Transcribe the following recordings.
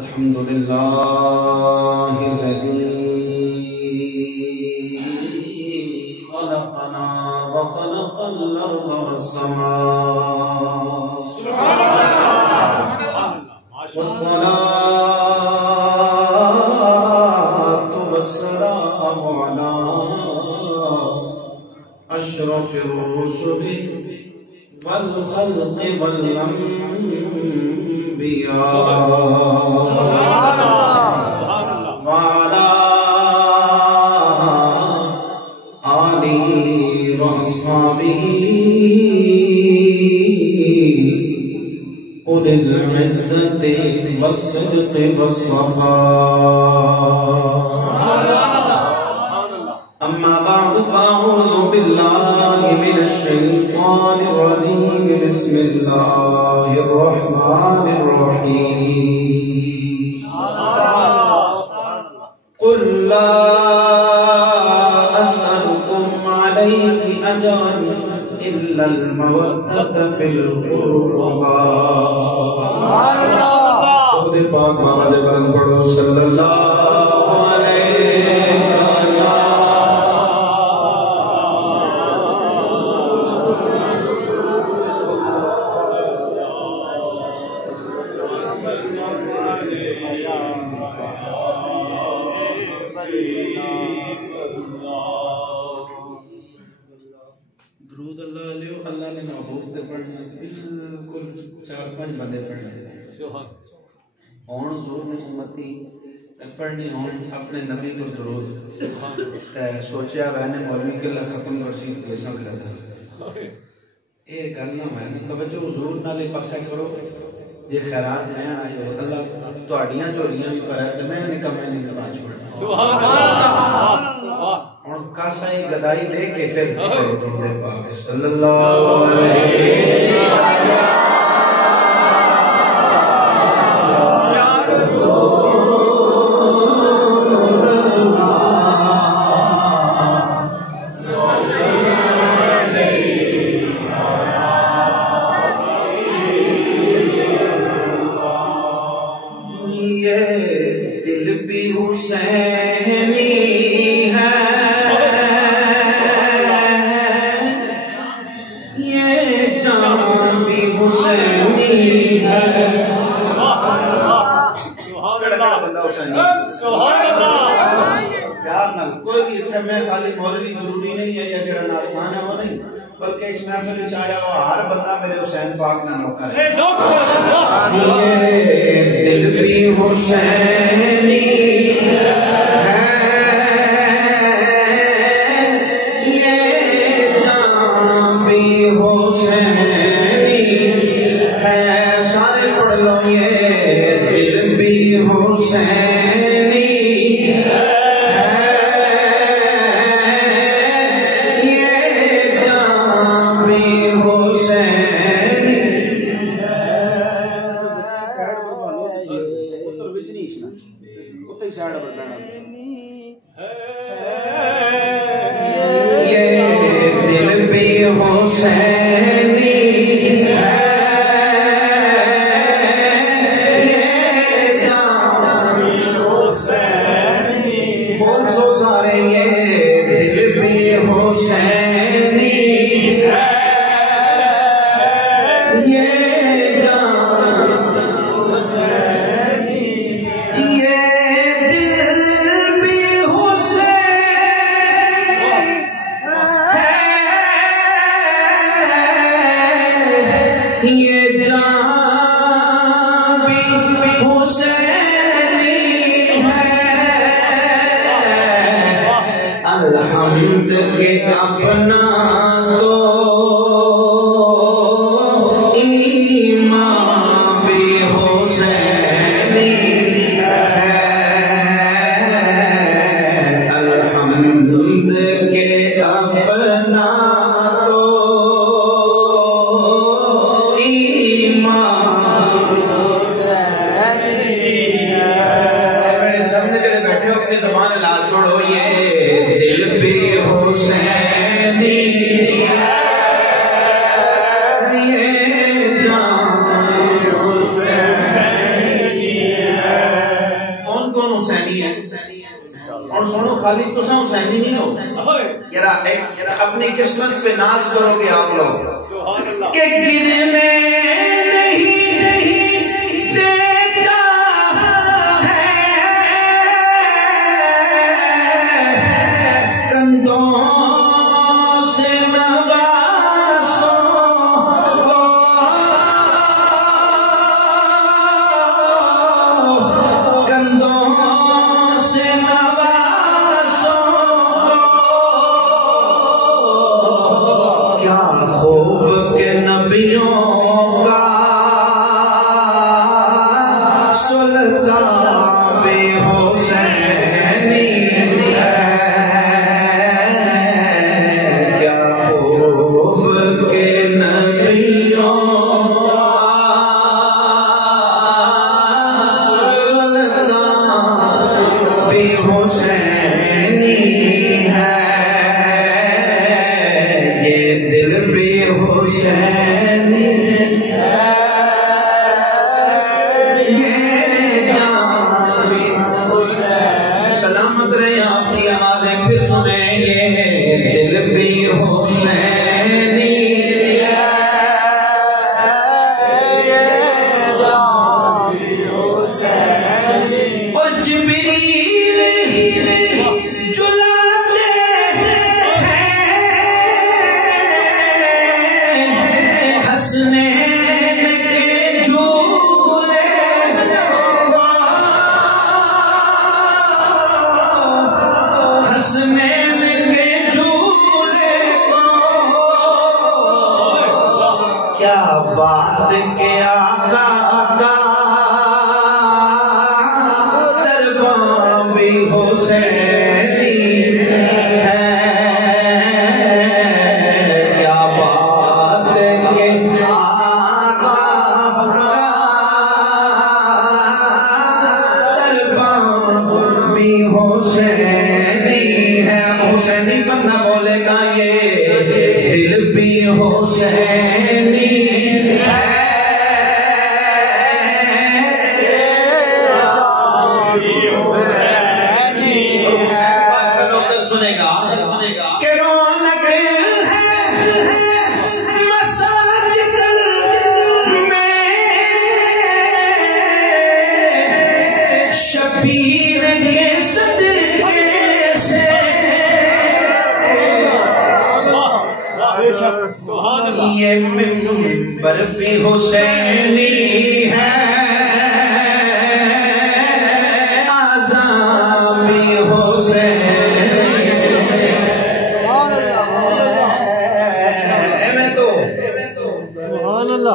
الحمد لله الذي خلقنا وخلق الأرض والسماء والصلاة والسلام على أشرف الرسل والخلق والأنبياء وعلى آله وأصحابه أولي العزة والصدق والصفاء. أما بعد فأعوذ بالله من الشيطان الرجيم. بسم الله الرحمن الرحيم. قل لا أسألكم عليه أجرا إلا المودة في القربى. خود پاک آواز بلند پڑھو صلی اللہ علیہ درود اللہ علیہ. اللہ نے محبوب دے پڑھنا بالکل 4-5 بندے پڑھنا ہون حضور نے امتی پڑھنی ہون اپنے نبی پر درود سوچیا میں نے مولوی کے اللہ ختم کر سی کیسا کرتا اے گلنا میں نے توجہ حضور نالے پاسے کرو جے خیرات ہیں آئے ہو اللہ تواڈیاں چوریاں بھی پر ہے تے میں نے کم نہیں کرنا چھوڑنا سبحان اللہ. اور کاسائی گدائی لے کے پھر درود پاک صلی اللہ علیہ کوئی بھی اتنے میں خالی مولوی ضروری نہیں ہے یا جڑا نافرمان ہے وہ نہیں بلکہ اس محفل وچ آیا ہوا ہر بندہ میرے حسین پاک نہ نوکر ہے. یہ دل بھی حسینی ہے یہ جان بھی حسینی ہے. سارے پڑھ لو یہ دل بھی حسینی الحمد کے اپنا تو ایمان بھی حسینی ہے. الحمد کے اپنا تو اپنی قسمت پہ ناز کرو گے آپ لوگ کہ گرنے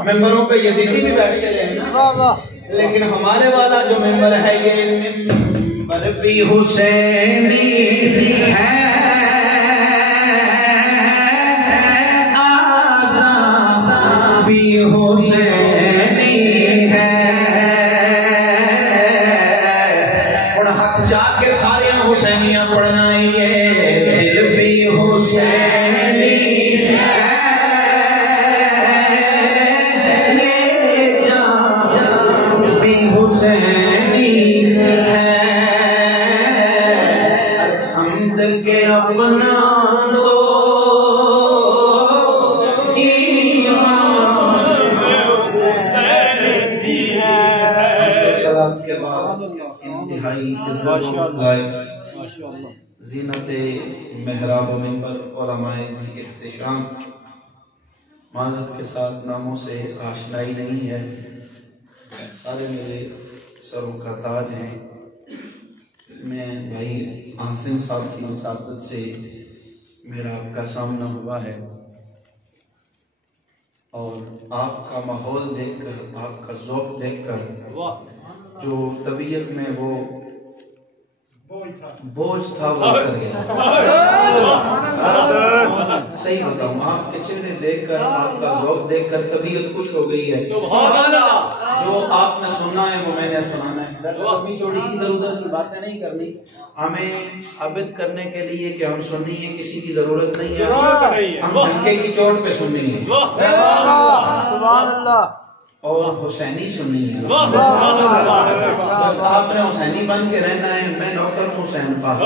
ممبروں پہ یزیدی بھی بیٹھ کے رہے نا، لیکن ہمارے والا جو ممبر ہے یہ ممبر بھی حسینی ہے، آزان بھی حسینی ہے، اور ہاتھ جا کے سارے حسینیاں پڑھنا یہ دل بھی حسینی ہے، حسینی ہے، حمد کے اپنا دو ایمان حسینی ہے۔ صلاة کے بعد انتہائی عزت و لائق زینت محراب و منبر علماء ذی احتشام، معذرت کے ساتھ ناموں سے آشنائی نہیں ہے، سارے میرے سروں کا تاج ہیں۔ میں بھائی عاصم صاحب کی مساعدت سے میرا آپ کا سامنا ہوا ہے، اور آپ کا ماحول دیکھ کر، آپ کا ذوق دیکھ کر جو طبیعت میں وہ بوجھ تھا وہ اتر گیا۔ صحیح بتاؤں، آپ کے چہرے دیکھ کر، آپ کا ذوق دیکھ کر طبیعت خوش ہو گئی ہے۔ جو آپ نے سننا ہے وہ میں نے سنانا ہے، اپنی چوڑی ادھر ادھر کی باتیں نہیں کرنی، ہمیں عابد کرنے کے لیے کہ ہم سننی ہے کسی کی ضرورت نہیں ہے، ہم ڈھنکے کی چوٹ پہ سننی ہے۔ سبحان اللہ۔ اور حسینی سننی ہے. بس آپ نے حسینی بن کے رہنا ہے. میں نوکر ہوں حسین پاک.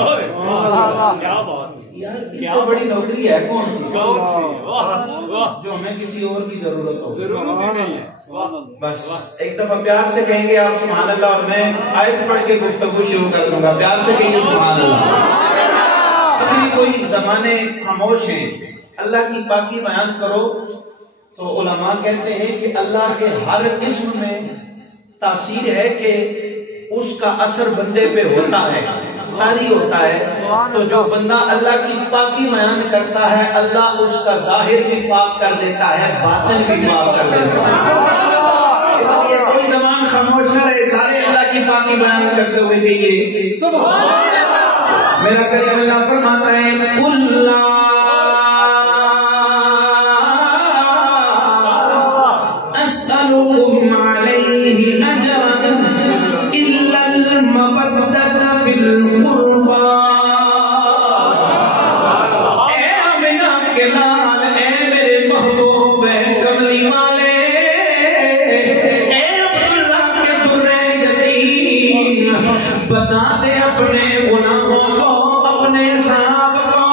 یار اس سے بڑی نوکری ہے کون سی جو ہمیں کسی اور کی ضرورت ہو. ضرورت ہی نہیں ہے. بس ایک دفعہ پیار سے کہیں گے آپ سبحان اللہ, اور میں آیت پڑھ کے گفتگو شروع کر دوں گا. پیار سے کہیے سبحان اللہ. ابھی کوئی زمانے خاموش ہیں, اللہ کی پاکی بیان کرو. تو علماء کہتے ہیں کہ اللہ کے ہر اسم میں تاثیر ہے کہ اس کا اثر بندے پہ ہوتا ہے, جاری ہوتا ہے. تو جو بندہ اللہ کی پاکی بیان کرتا ہے اللہ اس کا ظاہر بھی پاک کر دیتا ہے, باطن بھی پاک کر دیتا ہے. اس لیے کوئی زبان خاموش نہ رہے, سارے اللہ کی پاکی بیان کرتے ہوئے کہیے سبحان اللہ. میرا کریم اللہ فرماتا ہے اللہ بتا دے اپنے غلاموں کو, اپنے صحاب کو,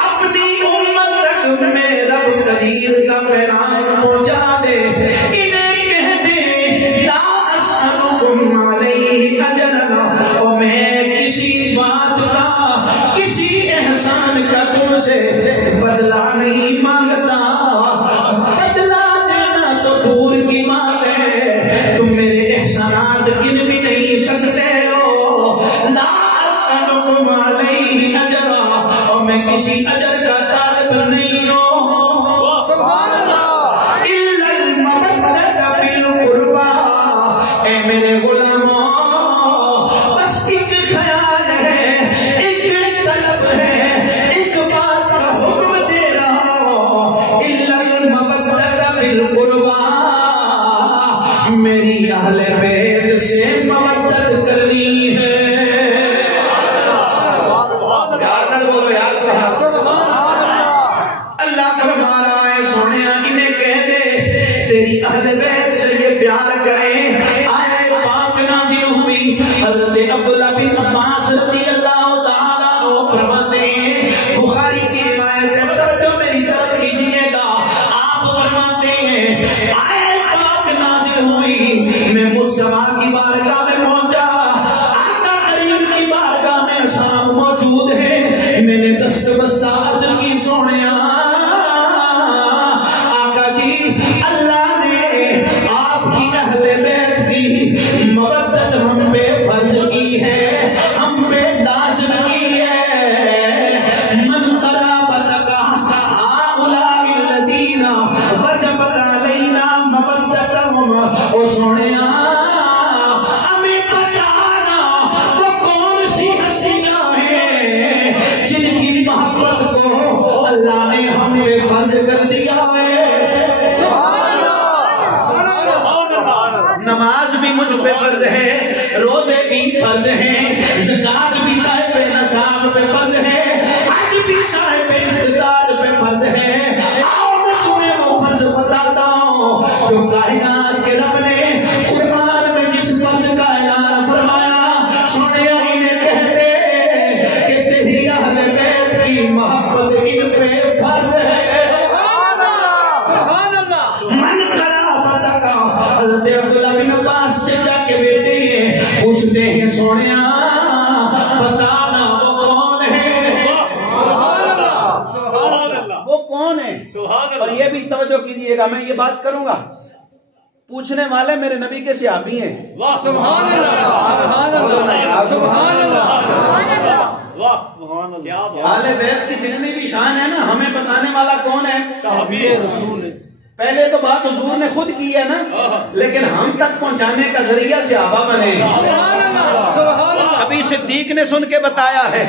اپنی امت تک میں رب قدیر کا پیغام پہنچا دے. انہیں کہہ دے لا اسألکم علیہ اجرا, اور میں کسی بات کا, کسی احسان کا تم سے بدلہ نہیں مانگتا. بدلہ دینا تو دور کی بات ہے, تم میرے احسانات گن بھی نہیں سکتے ہو. لا اسألکم علیہ اجرا, اور میں کسی اجر کا طالب نہیں ہوں. سبحان اللہ. الا المودۃ بالقربى, اے میرے غلاموں بس ایک خیال ہے, ایک طلب ہے, ایک بات کا حکم دے رہا ہوں. الا المودۃ بالقربى, میری اہل بیت سے مودت کرنی ہے. یار نہ بولو یار صاحب. اللہ فرما رہا ہے سونے انہیں کہہ دے تیری اہل بیت سے یہ پیار کریں. آئے پاک نازل ہوئی, حضرت عبداللہ بن عباس رضی اللہ تعالیٰ عنہ فرماتے ہیں, بخاری کی روایت ہے, توجہ میری طرف کیجیے گا. آپ فرماتے ہیں آئے پاک نازل ہوئی, میں مصطفیٰ کی بارگاہ میں پہنچا, آقا کریم کی بارگاہ میں اصحاب موجود ہیں. میں نے دست بستہ عرض کی سونیا آقا جی, اللہ نے آپ کی اہل بیت کی مودت ہم پہ فرض کی ہے, ہم پہ لازم کی ہے. من قرابتک هؤلاء الذین وجبت علینا مودتهم, او سونیا ہمیں بتانا وہ کون سی ہستیاں ہیں جن کی محبت کو اللہ نے ہم پہ فرض کر دیا ہے. نماز بھی مجھ پہ فرض ہے, روزے بھی فرض ہیں, زکات بھی صاحب نصاب پہ فرض ہے, حج بھی صاحب استطاعت پہ فرض ہے. آؤ میں تمہیں وہ فرض بتاتا ہوں جو کائنات کے رب نے قرآن میں جس فرض کا اعلان فرمایا. سونے انہیں کہتے کہ تیری اہل بیت کی محبت ان پہ فرض ہے. من قرابتک, حضرت عبداللہ بن عباس چچا کے بیٹے ہیں, پوچھتے ہیں سونیا بتانا وہ کون ہے. وہ کون ہے. اور یہ بھی توجہ کیجیے گا, میں یہ بات کروں گا, پوچھنے والے میرے نبی کے صحابی ہیں. سبحان اللہ, سبحان اللہ. اہل بیت کی جتنی بھی شان ہے نا, ہمیں بتانے والا کون ہے. صحابی رسول. پہلے تو بات حضور نے خود کی ہے نا, لیکن ہم تک پہنچانے کا ذریعہ صحابہ بنے. کبھی صدیق نے سن کے بتایا ہے,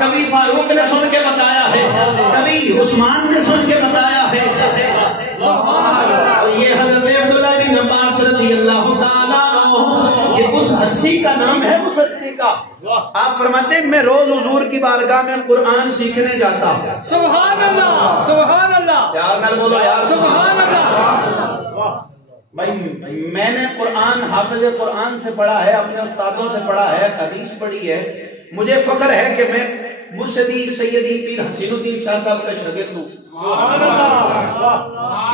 کبھی فاروق نے سن کے بتایا ہے, کبھی عثمان نے سن کے بتایا ہے. یہ حضرت عبداللہ بن عباس رضی اللہ تعالیٰ عنہ, یہ اس ہستی کا نام ہے, اس ہستی کا. آپ فرماتے ہیں میں روز حضور کی بارگاہ میں قرآن سیکھنے جاتا. سبحان اللہ, سبحان اللہ. یار نہ بولو یار. سبحان اللہ. بھائی میں نے قرآن حافظ قرآن سے پڑھا ہے، اپنے استادوں سے پڑھا ہے، حدیث پڑھی ہے، مجھے فخر ہے کہ میں مرشدی سیدی پیر حسین الدین شاہ صاحب کا شاگرد ہوں۔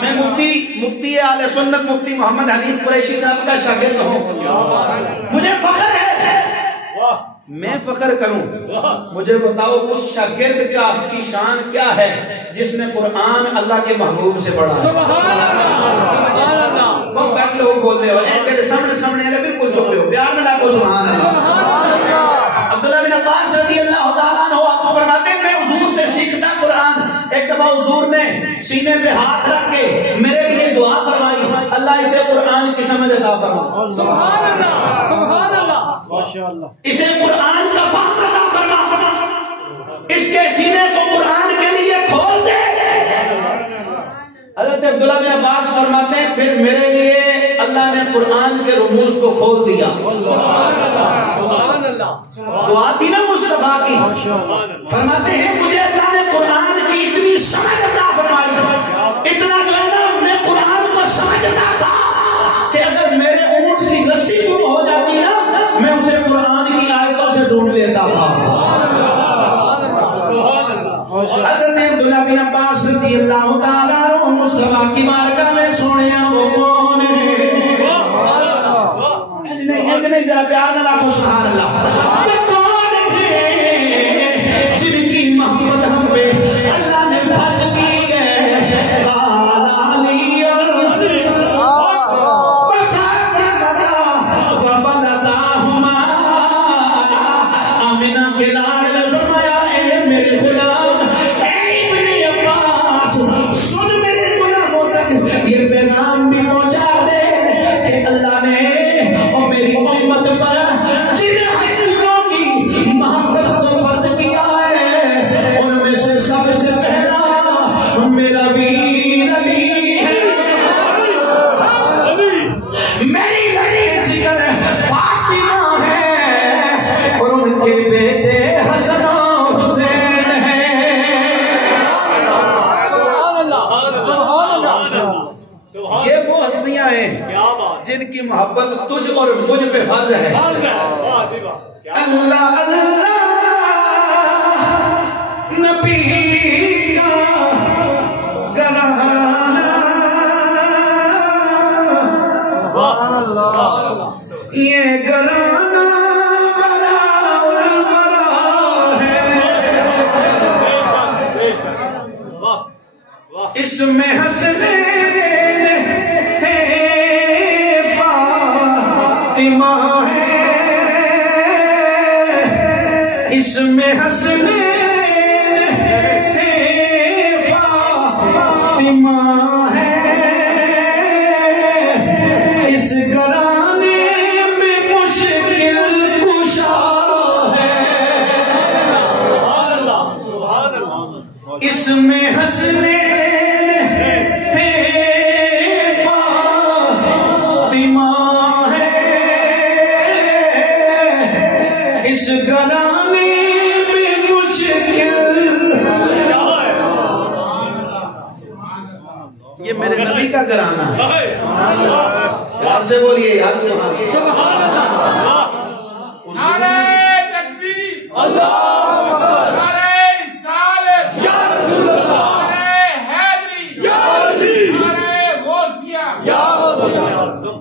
میں مفتی اہل سنت مفتی محمد حنیف قریشی صاحب کا شاگرد ہوں۔ مجھے فخر ہے، میں فخر کروں۔ مجھے بتاؤ اس شاگرد کی شان کیا ہے جس نے قرآن اللہ کے محبوب سے پڑھا؟ بیٹھ لوگ بول رہے ہو سامنے بالکل چپ ہو، پیار میں لاکھو سبحان اللہ۔ عبداللہ بن عباس رضی اللہ تعالیٰ عنہ آپ کو فرماتے ہیں میں حضور سے سیکھتا قرآن۔ ایک دفعہ حضور نے سینے پہ ہاتھ رکھ کے میرے لیے دعا فرمائی، اللہ اسے قرآن کی سمجھ عطا فرما۔ سبحان اللہ، سبحان اللہ، ماشاءاللہ۔ اسے قرآن کا فہم عطا فرما، اس کے سینے کو قرآن کے لیے کھول دے۔ حضرت عبداللہ بن عباس فرماتے ہیں پھر میرے لیے اللہ نے قرآن کے رموز کو کھول دیا۔ دعا تھی نا مصطفیٰ کی، فرماتے ہیں مجھے اللہ نے قرآن کی اتنی سمجھ عطا فرمائی، اتنا جو ہے نا میں قرآن کو سمجھتا تھا کہ اگر میرے اونٹ کی رسی گم ہو جاتی نا میں اسے قرآن کی آیتوں سے ڈھونڈ لیتا تھا۔ حضرت عبداللہ بن عباس رضی اللہ تعالیٰ عنہ مصطفیٰ کی بارگاہ میں سونے وہ کون ہے؟ نہیں ذرا پیار نہ لاکھو سبحان اللہ۔ وہ کون ہے جن کی محبت ہم پہ اللہ نے فرض کی ہے؟ قال علی وولداہما، آمنہ کے لال نے فرمایا اے میرے غلام، اے ابن عباس سن میرے غلاموں تک یہ پیغام بھی پہنچا دے کہ اللہ نے میری امت پر جن حسینوں کی محبت کو فرض کیا ہے ان میں سے سب سے پہلا میرا ویر علی ہے، میری لڑی جگر فاطمہ ہے اور ان کے بیٹے حسن و حسین ہیں۔ یہ وہ ہستیاں ہیں جن کی محبت تجھ اور مجھ پہ فرض ہے۔ اللہ اللہ نبی کا گھرانہ، یہ گھرانہ بڑا بڑا ہے، اس میں حسنے اس میں حسنے فاطمہ ہے، اس گھرانے میں مشکل کشا ہے، اس میں حسنے فاطمہ ہے، اس گھرانے یہ میرے نبی کا گھرانہ ہے۔ یار سے بولیے، یار سے سبحان اللہ، نعرہ تکبیر، اللہ اکبر، نعرہ رسالت، یا رسول اللہ، نعرہ حیدری، یا علی، نعرہ غوثیہ، یا غوثیہ۔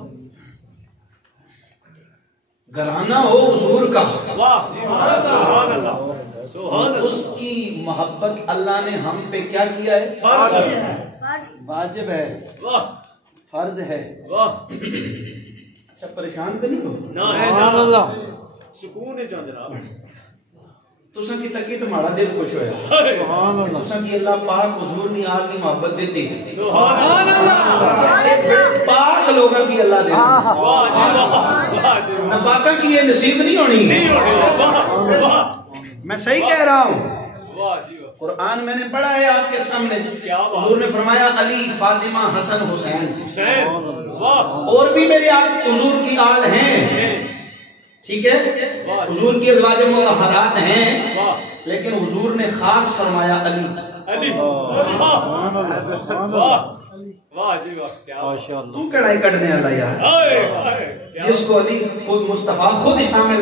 گھرانہ ہو حضور کا، سبحان اللہ، اس کی محبت اللہ نے ہم پہ کیا کیا ہے؟ فرض کیا ہے، واجب ہے، فرض ہے۔ اچھا پریشان تو نہیں ہو؟ سکون ہے جناب، تساں کی تکی تو ہمارا دل خوش ہویا، تساں کی اللہ پاک حضور نے آل کی محبت دیتی ہے، سبحان اللہ، پاک لوگوں کی اللہ دیتی ہے، نفاقہ کی یہ نصیب نہیں ہونی ہے۔ میں صحیح کہہ رہا ہوں، قرآن میں نے پڑھا ہے آپ کے سامنے، حضور نے فرمایا علی، فاطمہ، حسن، حسین، اور بھی میرے آپ حضور کی آل ہیں، ٹھیک ہے، حضور کی ازواج مطہرات ہیں، لیکن حضور نے خاص فرمایا علی۔ تو کڑائی کٹنے والا یار جس کو علی خود مصطفیٰ خود شامل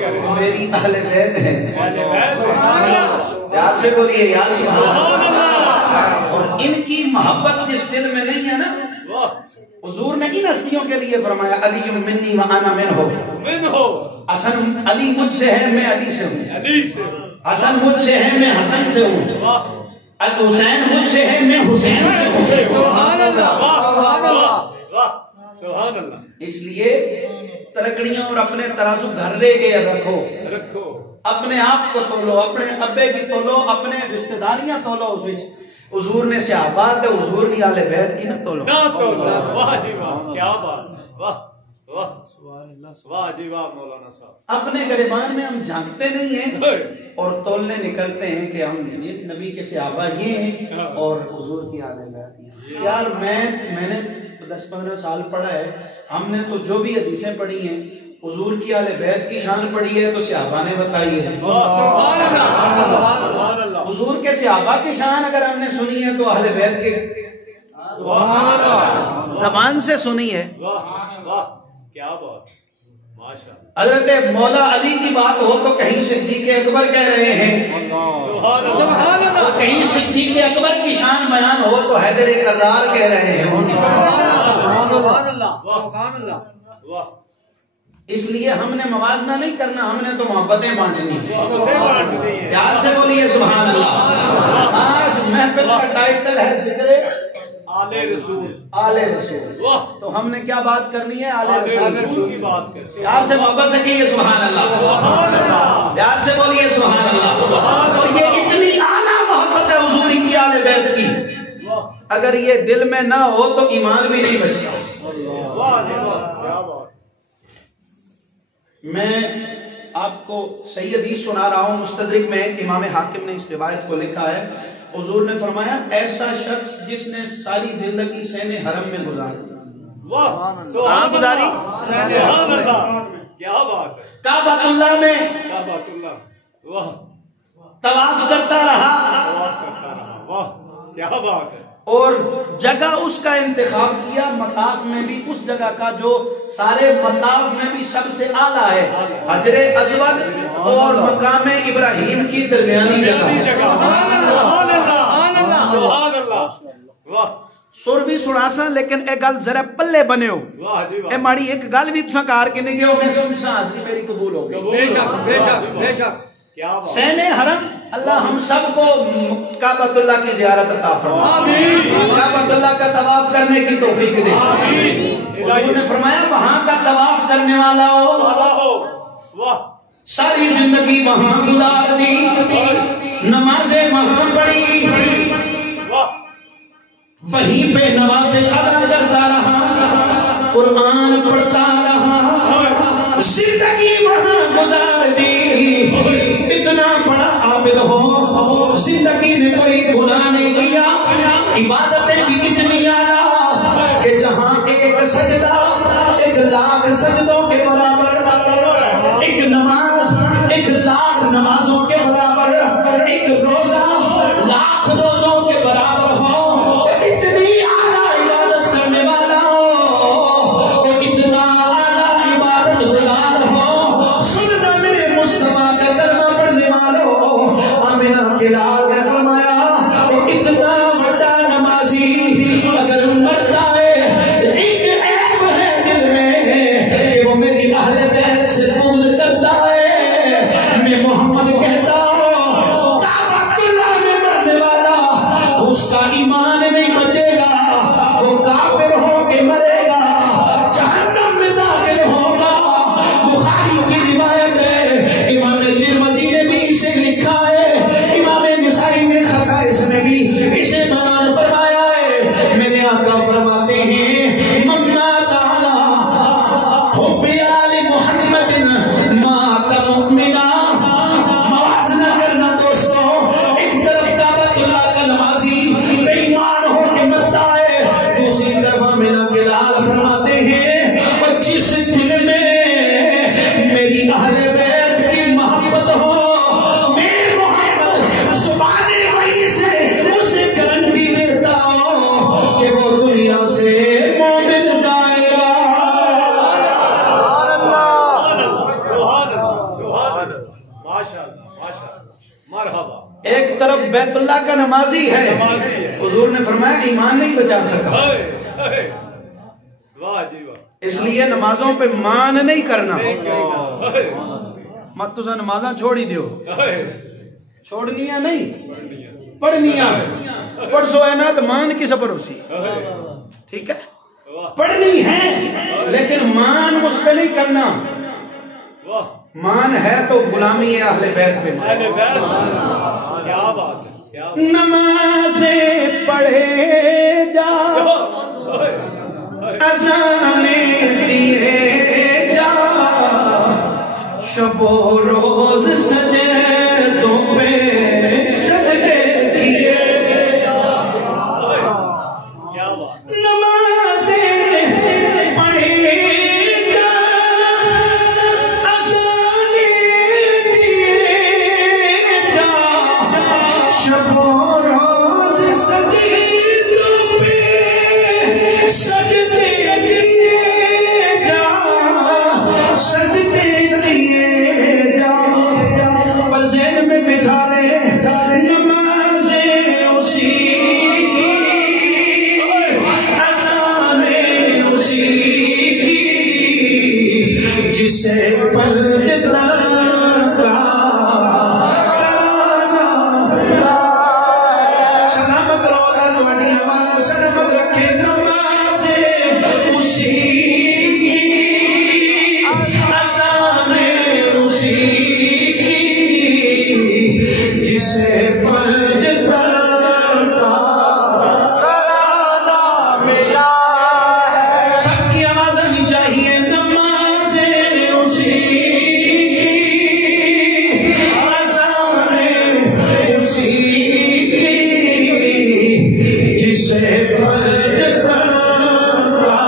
کرے میری اہل بیت ہے یار سے بولیے یار سبحان اللہ. اور ان کی محبت جس دل میں نہیں ہے نا حضور نے ان ہستیوں کے لیے فرمایا علی منی و انا منہ حسن علی مجھ سے ہے میں علی سے ہوں حسن مجھ سے ہے میں حسن سے ہوں حسین مجھ سے ہے میں حسین سے ہوں. سبحان اللہ. اس لیے ترکڑیاں اور اپنے ترازو گھر لے کے رکھو اپنے آپ کو تولو اپنے ابے کی تولو اپنے رشتہ داریاں تولو حضور نے صحابات ہے حضور نے آل بیت کی نہ تولو. واہ جی واہ کیا بات واہ واہ واہ جی واہ مولانا صاحب. اپنے گریبان میں ہم جھانکتے نہیں ہیں اور تولنے نکلتے ہیں کہ ہم یہ نبی کے صحابہ یہ ہیں اور حضور کی آل بیت ہیں. یار میں نے 10-15 سال پڑھا ہے ہم نے تو جو بھی حدیثیں پڑھی ہیں حضور کی آل بیت کی شان پڑھی ہے تو صحابہ نے بتائی ہے. حضور کے صحابہ کی شان اگر ہم نے سنی ہے تو اہل بیت کے زبان سے سنی ہے. کیا بات ماشاءاللہ. حضرت مولا علی کی بات ہو تو کہیں صدیق اکبر کہہ رہے ہیں سبحان اللہ. کہیں صدیق اکبر کی شان بیان ہو تو حیدر کرار کہہ رہے ہیں سبحان اللہ. اس لیے ہم نے موازنہ نہیں کرنا ہم نے تو محبتیں بانٹنی ہیں. پیار سے بولیے سبحان اللہ. آج محفل کا ٹائٹل ہے ذکر آل رسول تو ہم نے کیا بات کرنی ہے آل رسول کی بات کرنی ہے. پیار سے محبت سے کہیے سبحان اللہ. پیار سے بولیے سبحان اللہ. یہ اتنی اعلیٰ محبت ہے حضور کی آل بیت کی اگر یہ دل میں نہ ہو تو ایمان بھی نہیں بچتا. میں آپ کو صحیح حدیث سنا رہا ہوں مستدرک میں امام حاکم نے اس روایت کو لکھا ہے. حضور نے فرمایا ایسا شخص جس نے ساری زندگی سین حرم میں گزاری کہاں گزاری کعبۃ اللہ میں طواف کرتا رہا اور جگہ اس کا انتخاب کیا مطاف میں بھی اس جگہ کا جو سارے مطاف میں بھی سب سے اعلیٰ ہے حجر اسود اور مقام ابراہیم کی درمیانی جگہ. سر بھی سناسا لیکن ایک گل ذرا پلے بنے ہو اے ماڑی ایک گل بھی تساں کار کے نہیں گئے میں سمجھا حاضری میری قبول ہو گئی. بے شک سین حرم اللہ ہم سب کو کعبۃ اللہ کی زیارت عطا فرمائے کعبۃ اللہ کا طواف کرنے کی توفیق دے. حضور نے فرمایا وہاں کا طواف کرنے والا ہو ساری زندگی وہاں گزار دی نمازیں وہاں پڑھی وہیں پہ نوافل ادا کرتا رہا قرآن پڑھتا رہا زندگی وہاں گزار دی اتنا بڑا عابد ہو زندگی میں کوئی گناہ نہیں کیا عبادتیں بھی اتنی اعلیٰ کہ جہاں ایک سجدہ 1,00,000 سجدوں کے برابر ایک نماز 1,00,000 نمازوں کے برابر ایک روزہ 1,00,000 روزوں کے برابر ہو اتنی اعلیٰ عبادت کرنے والا ہو اتنا اعلیٰ عبادت گزار ہو سننا میرے مصطفیٰ کا کلمہ پڑھنے والوں آمنہ کے لال نے فرمایا اتنا بڑا نمازی اگر مرتا ہے ایک عیب ہے دل میں کہ وہ میری اہل بیت سے بغض کرتا ہے میں محمد کہتا ہوں کعبۃ اللہ میں مرنے والا اس کا ایمان بیت اللہ کا نمازی ہے، حضور نے فرمایا ایمان نہیں بچا سکا۔ اس لیے نمازوں پہ مان نہیں کرنا، مت تسا نمازاں چھوڑی دیو، چھوڑنیاں نہیں پڑھنیاں، پرسو ہے نا تو مان کی سفر اسی، ٹھیک ہے، پڑھنی ہے لیکن مان اس پہ نہیں کرنا۔ مان ہے تو غلامی ہے اہل بیت پہ۔ نمازیں پڑھے جا، اذانیں دیے جا، شب و روز سجدوں پہ سجدے کیے جا، نمازیں پڑھے جا، اذانیں دیے جا، شب و روز سجدوں پہ سجدے کیے جا، سجدے کیے جا، پر ذہن میں بٹھا لے نمازیں اسی کی، اذانیں اسی کی، جسے پنجتن کا کرانا ملا۔ سلامت روزہ تمہاری آواز سلامت رکھے، نمازیں اسی کی، اذانیں اسی کی، جسے پنجتن کا کرانا ملا ہے۔ سب کی آواز آنی چاہیے، نمازیں اسی کی، اذانیں اسی کی، جسے پنجتن کا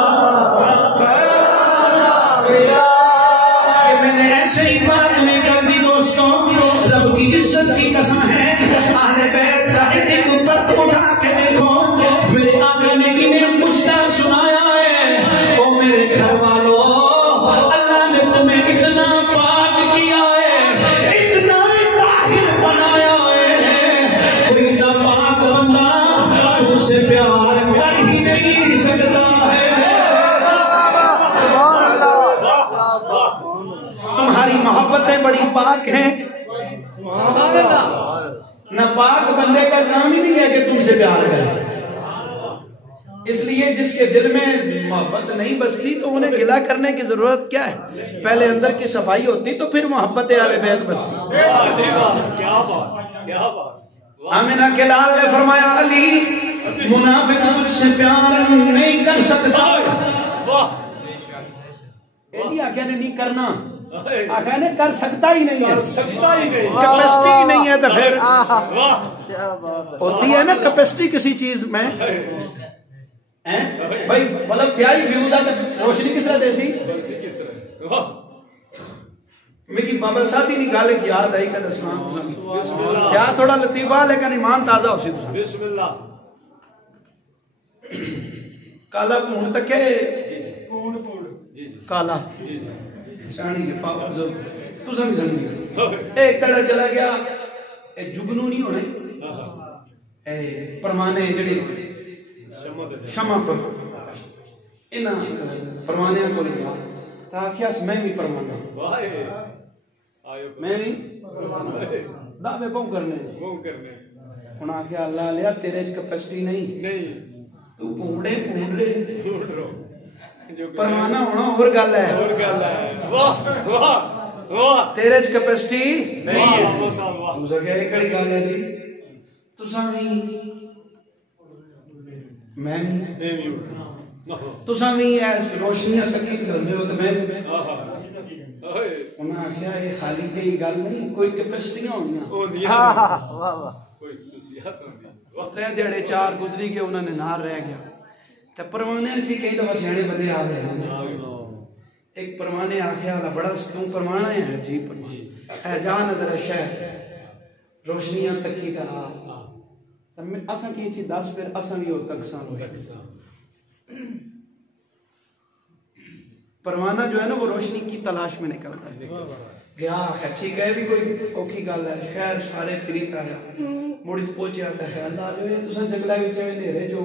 کرانا ملا۔ کہ میں نے ایسے ہی بات نہیں کر دی دوستوں، رب کی عزت کی قسم ہے، اہل بیت کا ایک فرد اٹھا کے دیکھو، میرے آقا نے انہیں مجدہ سنایا ہے، او میرے گھر والوں، اللہ نے تمہیں اتنا پاک کیا ہے، اتنا طاہر بنایا ہے، کوئی ناپاک بندہ تم سے پیار کر ہی نہیں سکتا ہے۔ تمہاری محبتیں بڑی پاک ہیں، نہ پاک بندے کا کام ہی نہیں ہے کہ تم سے پیار کرے۔ اس لیے جس کے دل میں محبت نہیں بستی تو انہیں گلہ کرنے کی ضرورت کیا ہے؟ پہلے اندر کی صفائی ہوتی تو پھر محبت اہل بیت بستی۔ آمنہ کے لال نے فرمایا علی منافق تجھ سے پیار نہیں کر سکتا۔ آخیا نے نہیں کرنا، آخیا نے کر سکتا ہی نہیں ہے، کیپیسٹی ہی نہیں ہے تو پھر ہوتی ہے نا کیپیسٹی کسی چیز میں، بھائی بلب تھیا ہی فیوز ہے تو روشنی کس طرح دیسی؟ میری بابر ساتھی نہیں گالے کی یاد آئی کہ دسمان کیا تھوڑا لطیفہ لیکن ایمان تازہ ہو سی تو بسم اللہ کالا پون تک ہے کالا شانی کے پاپ جو تو سمجھ سمجھ ایک تڑا چلا گیا جگنو نہیں ہونے پرمانے جڑی شمع پر انہاں پرمانے کو لیا تاکہ میں بھی پرمانا میں بھی دعوے بہوں کرنے انہاں آکھیا اللہ لیا تیرے کیپیسٹی نہیں تو پونڈے پرمانا ہونا اور گل ہے تیرے کیپیسٹی نہیں تو کیا یہ کڑی گل ہے جی تو سامیں میں بھی تو سامیں روشنیاں تکی گزنے ہو تو میں انہوں نے آخیا یہ خالی کئی گل نہیں کوئی کیپیسٹیاں ہوگیاں ترے دیڑے چار گزری کے انہوں نے نار رہ گیا تو پروانے جی کئی دفعہ سیانے بندے آ رہے ہیں ایک پروانے آخیا اللہ بڑا ستوں پروانا ہے جی اے جا نظر شہر روشنیاں تکی تا اساں کی چی دس پھر اساں بھی اور تک سان پروانہ جو ہے نا وہ روشنی کی تلاش میں نکلتا ہے گیا ٹھیک ہے بھی کوئی اوکھی گل ہے شہر سارے فری طرح مڑ پہنچیا تے خیال لا لو تساں جنگلاں وچ اندھیرے جو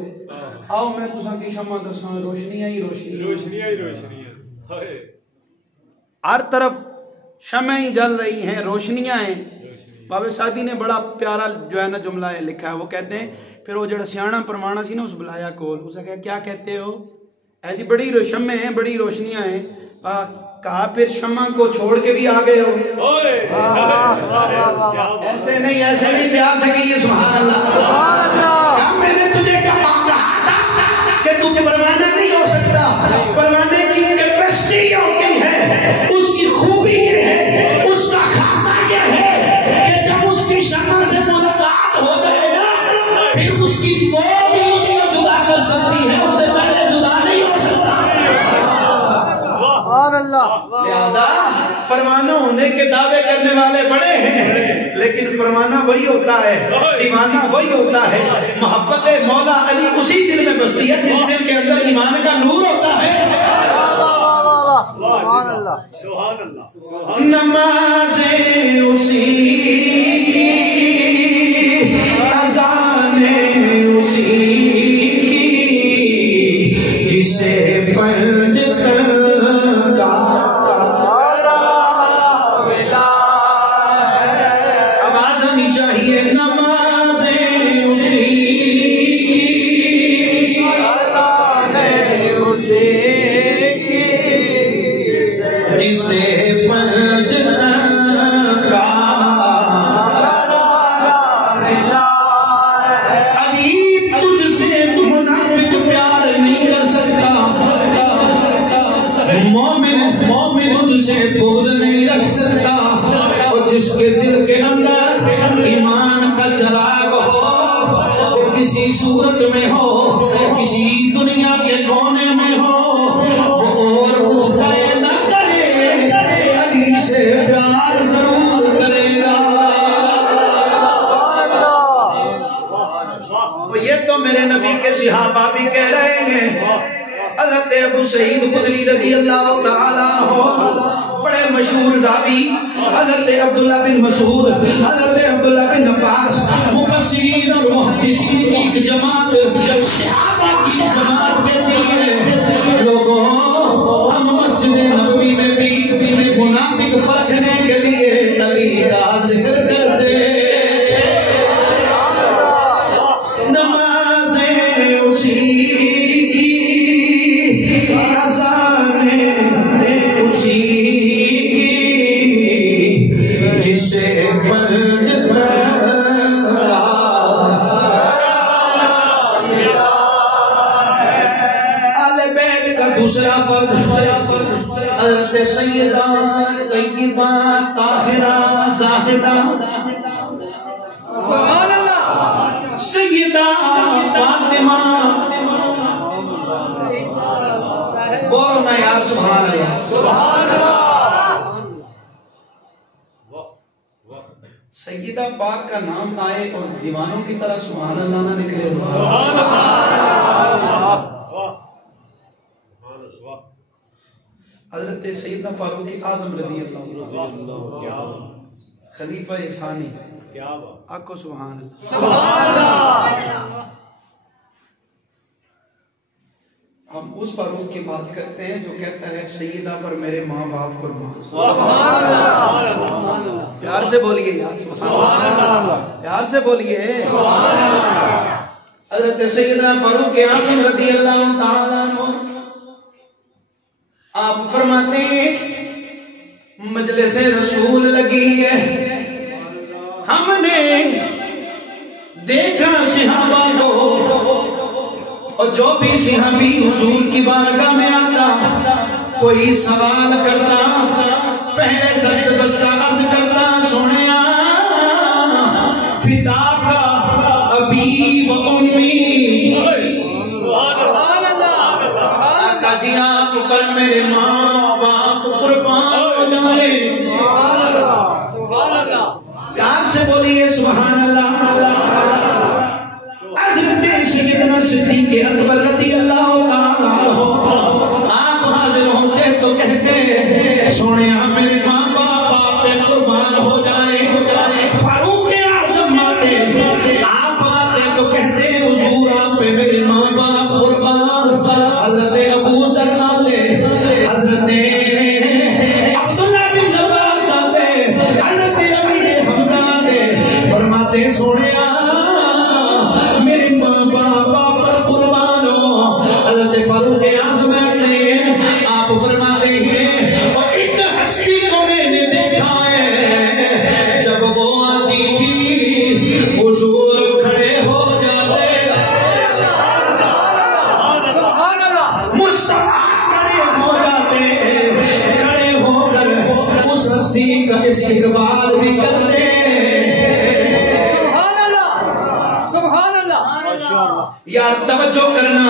آؤ میں تساں کی شمع دساں روشنیاں ہی روشنیاں ہر طرف شمع ہی جل رہی ہیں روشنیاں ہیں. بابے سعدی نے بڑا پیارا جو ہے نا جملہ لکھا ہے وہ کہتے ہیں پھر وہ جڑا سیاںا پرمانا سی نا اس بلایا کول اسے کہا کیا کہتے ہو اے جی بڑی شمع ہیں بڑی روشنیاں ہیں کہا پھر شمع کو چھوڑ کے بھی آ گئے ہو ایسے نہیں پیار سے کہیے سبحان اللہ. میں نے تجھے کہا کہ تو پروانہ نہیں ہو سکتا پروانے کی کیپیسٹی ہوتی ہے اس کی خوبی یہ ہے اس کا خاصہ یہ ہے کہ جب اس کی شمع سے ملاقات ہو گئے نا پھر اس کی موت ہی اس کو جدا کر سکتی ہے اس سے پہلے جدا نہیں ہو سکتا. لہذا پروانہ ہونے کے دعوے کرنے والے بڑے ہیں لیکن پروانہ وہی ہوتا ہے دیوانہ وہی ہوتا ہے. محبت مولا علی اسی دل میں بستی ہے جس دل کے اندر ایمان کا نور ہوتا ہے. سبحان اللہ سبحان اللہ. نمازیں اسی کی اذانیں اسی کی جسے پنج صورت میں ہو کسی دنیا کے کونے میں ہو وہ اور کچھ کرے نہ کرے علی سے پیار ضرور کرے گا. یہ تو میرے نبی کے صحابہ بھی کہہ رہے ہیں. حضرت ابو سعید خدری رضی اللہ تعالیٰ عنہ بڑے مشہور راوی حضرت عبداللہ بن مسعود حضرت عبداللہ بن عباس مفسرین اور محدثین کی ایک جماعت صحابہ کی جماعت کہتی ہے لوگوں ہم مسجد نبوی میں بھی منافق پرکھنے کے لیے علی کا ذکر کرتے نمازیں اسی کی اذانیں اسی جسے پنج آل بیت کا دوسرا فرد حضرت سیدہ طیبہ طاہرہ زاہدہ سیدہ فاطمہ بولو نا یار سبحان اللہ سبحان اللہ. سیدہ پاک کا نام آئے اور دیوانوں کی طرح سبحان اللہ نہ نکلے. سبحان اللہ. حضرت سیدنا فاروق اعظم رضی اللہ خلیفہ ثانی آکو سبحان اللہ. ہم اس فاروق کی بات کرتے ہیں جو کہتا ہے سیدہ پر میرے ماں باپ قربان. پیار سے بولیے پیار سے بولیے. حضرت سیدنا فاروق اعظم رضی اللہ تعالیٰ عنہ آپ فرماتے ہیں مجلس رسول لگی ہے ہم نے دیکھا صحابہ کو اور جو بھی صحابی حضور کی بارگاہ میں آتا کوئی سوال کرتا پہلے دست بستہ عرض کرتا سنیا فدا کا ابی و امی آقا جی آپ پر میرے ماں باپ قربان ہو جائے. پیار سے بولیے سبحان اللہ. حضرت سیدنا صدیق اکبر رضی اللہ عنہ آپ حاضر ہوتے تو کہتے سونیا میرے ماں باپ آپ پہ قربان ہو جائے. فاروق اعظم آتے اسی کا استقبال بھی کرتے ہیں. سبحان اللہ سبحان اللہ. یار توجہ کرنا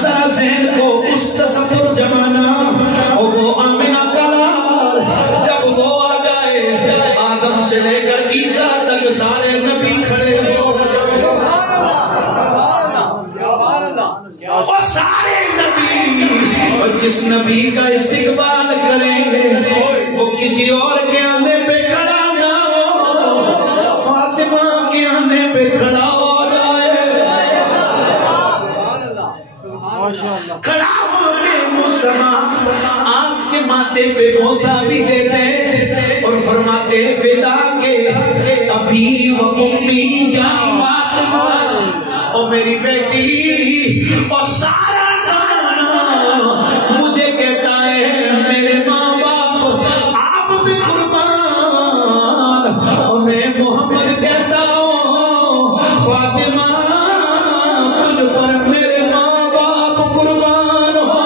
ذرا ذہن کو اس تصور جمانا. اور وہ آمنہ کا جب وہ آ جائے آدم سے لے کر عیسیٰ تک سارے نبی کھڑے ہو. اور سارے نبی اور جس نبی کا استقبال کریں گے وہ کسی اور کے آنے پہ کھڑا نہ ہو, فاطمہ کے آنے پہ کھڑا ہو جائے. کھڑا ہو کے مصطفیٰ آپ کے ماتھے پہ بوسہ بھی دیتے اور فرماتے فدا کے ابھی و امی یا فاطمہ, اور میری بیٹی اور سارا زمانہ مجھے کہتا ہے میرے ماں باپ آپ بھی قربان, اور میں محمد کہتا ہوں فاطمہ تجھ پر میرے ماں باپ قربان ہو.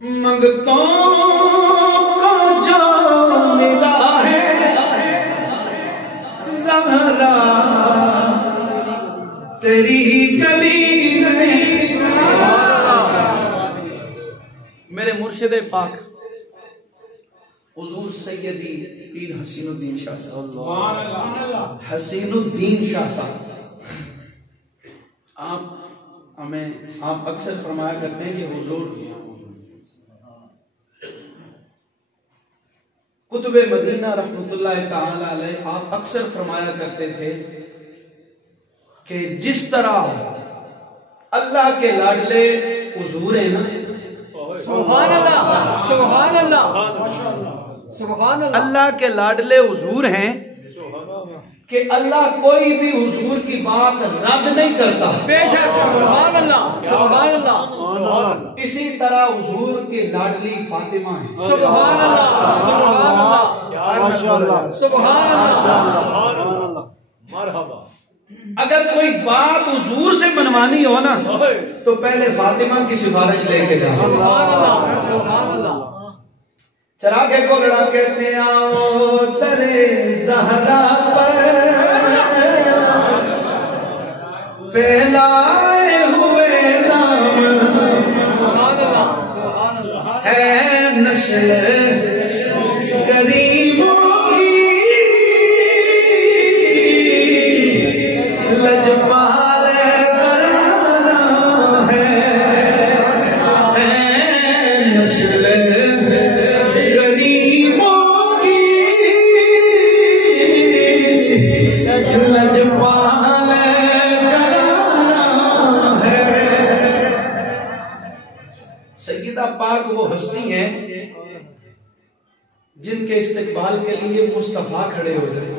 منگتوں کو جو ملا ہے زہرا تیری گلی میں. میرے مرشد پاک حضور سیدی پیر حسین الدین شاہ صاحب, حسین الدین شاہ صاحب, آپ اکثر فرمایا کرتے ہیں کہ حضور قطب مدینہ رحمۃ اللہ تعالی علیہ آپ اکثر فرمایا کرتے تھے کہ جس طرح اللہ کے لاڈلے حضور ہیں نا, سبحان اللہ سبحان اللہ سبحان اللہ, اللہ کے لاڈلے حضور ہیں کہ اللہ کوئی بھی حضور کی بات رد نہیں کرتا. بے شک سبحان اللہ سبحان اللہ. اسی طرح حضور کی لاڈلی فاطمہ ہے. سبحان اللہ سبحان اللہ سبحان اللہ مرحبا. اگر کوئی بات حضور سے منوانی ہو نا تو پہلے فاطمہ کی سفارش لے کے جاؤ. سبحان اللہ سبحان اللہ. چراغے کو لڑا کہتے آؤ ترے زہرا پر پھیلائے ہوئے نام ہے نسل غریبوں کی لجپال کرانا ہے نسل غریبوں کی لجپال پاک وہ ہستی ہیں جن کے استقبال کے لیے مصطفیٰ کھڑے ہو جائیں.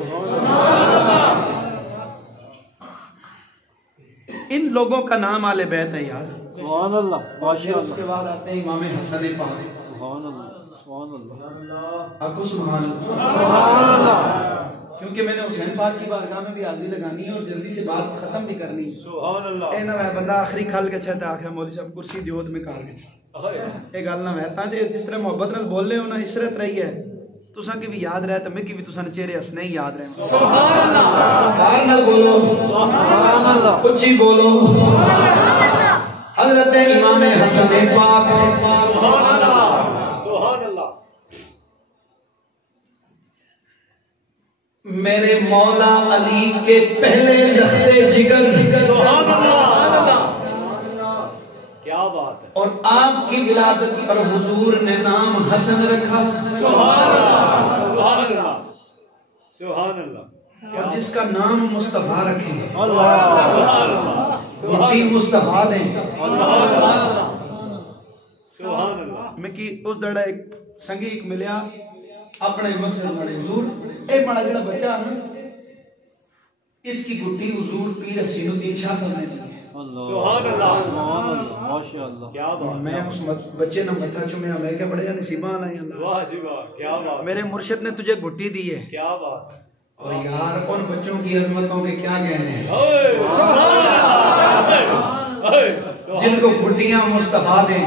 ان لوگوں کا نام آل بیت ہے یار. سبحان اللہ. اس کے بعد آتے ہیں امام حسن پاک. سبحان اللہ سبحان اللہ. آکو سبحان اللہ. کیونکہ میں نے حسین پاک کی بارگاہ میں بھی حاضری لگانی ہے اور جلدی سے بات ختم بھی کرنی ہے. سبحان اللہ. اے نہ بندہ آخری کھل کے چھتے آکھے مولوی صاحب کرسی دیوت میں کار کے چھتے ایک گل نہ ہے جی جس طرح محبت نال بول لے ہونا اس طرح رہی ہے تساں کی بھی یاد رہے تو میں کی بھی تساں چہرے ہسنے ہی یاد رہے. سبحان اللہ. کار نال بولو سبحان اللہ. اچھی بولو حضرت امام حسن پاک. سبحان اللہ سبحان اللہ. میرے مولا علی کے پہلے لخت جگر. سبحان اللہ کیا بات ہے. اور آپ کی ولادت پر حضور نے نام حسن رکھا. سبحان اللہ سبحان اللہ سبحان اللہ. اور جس کا نام مصطفیٰ رکھے اللہ سبحان اللہ بھی مصطفیٰ دیں. سبحان اللہ. میں کی اس دڑا ایک سنگی ایک ملیا اپنے مسجد والے حضور اے بڑا جڑا بچہ ہے نا اس کی گٹی حضور پیر حسین الدین شاہ صاحب نے دی ہے. سبحان اللہ ماشاءاللہ. کیا بات. میں اس بچے نے متھا چومیا میں کہ بڑے نصیبان ہیں اللہ. واہ جی واہ کیا بات. میرے مرشد نے تجھے گٹی دی ہے. کیا بات. اور یار ان بچوں کی عظمتوں کے کیا کہنے ہیں جن کو گھٹیاں مصطفیٰ دیں.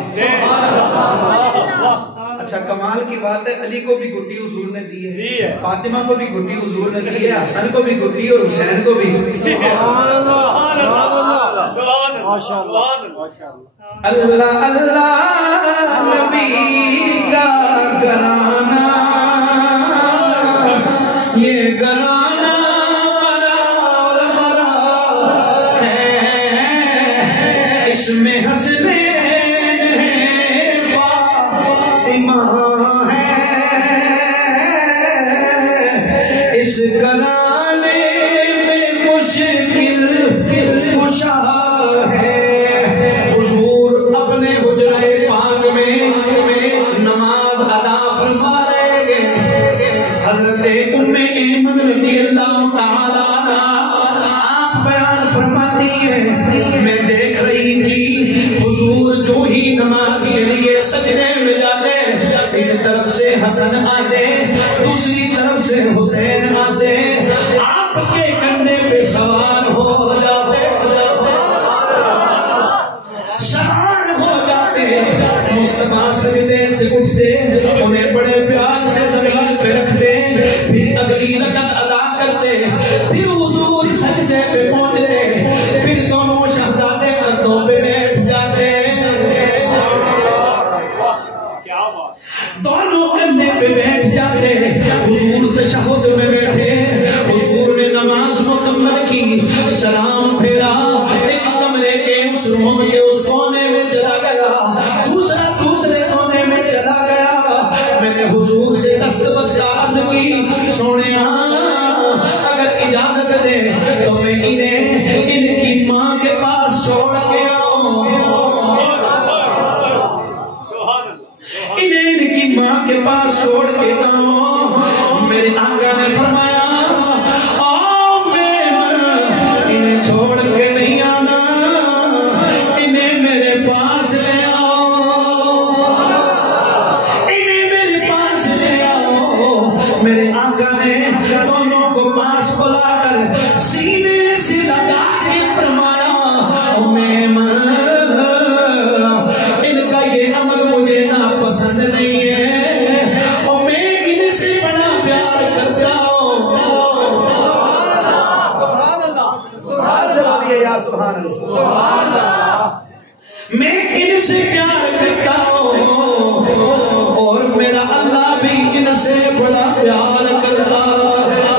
اچھا کمال کی بات ہے علی کو بھی گھٹی حضور نے دی ہے, فاطمہ کو بھی گھٹی حضور نے دی ہے, حسن کو بھی گھٹی اور حسین کو بھی. اللہ اللہ نبی کا گھرانہ یہ گھرانہ بڑا ہے اس میں حسنین ہے فاطمہ ہے اس گھرانے میں مشکل کشا ہے. حضور اپنے حجرہ پاک میں نماز ادا فرما رہے گے. حضرت ام ایمن رضی اللہ تعالیٰ آپ بیان فرماتی ہیں میں دیکھ رہی تھی حضور جو ہی نماز کے لیے سجدے میں جاتے ایک طرف سے حسن آتے دوسری طرف سے حسین آتے آپ کے کندھے پہ سوار ہو جاتے مصطفیٰ سجدے سے اٹھتے انہیں بڑے پیار سے زمین پہ رکھتے پھر اگلی رکعت ادا کرتے پھر حضور سجدے پہ پہنچتے پھر دونوں شہزادے قدموں پہ بیٹھ جاتے دونوں کندھے پہ بیٹھ جاتے. حضور تشہد میں بیٹھے حضور نے نماز مکمل کی سلام پھیرا ایک کمرے کے اس روم کے اس کونے میں چلا گیا دوسرے کونے میں چلا گیا. میں نے حضور سے دست عرض کی سونے اگر اجازت دے تو میں انہیں ان کی ماں کے پاس چھوڑ کے آؤں. انہیں ان کی ماں کے پاس چھوڑ کے آؤں. میرے آقا نے فرمایا انہیں چھوڑ کے نہیں آنا انہیں میرے پاس لے آؤ انہیں میرے پاس لے آؤ. میرے آقا نے دونوں کو پاس بلا کر سینے سے لگا کے فرمایا ان کا یہ عمل مجھے ناپسند نہیں ہے اور میں ان سے بڑا پیار کرتا ہوں. سبحان اللہ. میں ان سے پیار کرتا ہوں اور میرا اللہ بھی ان سے بڑا پیار کرتا ہے.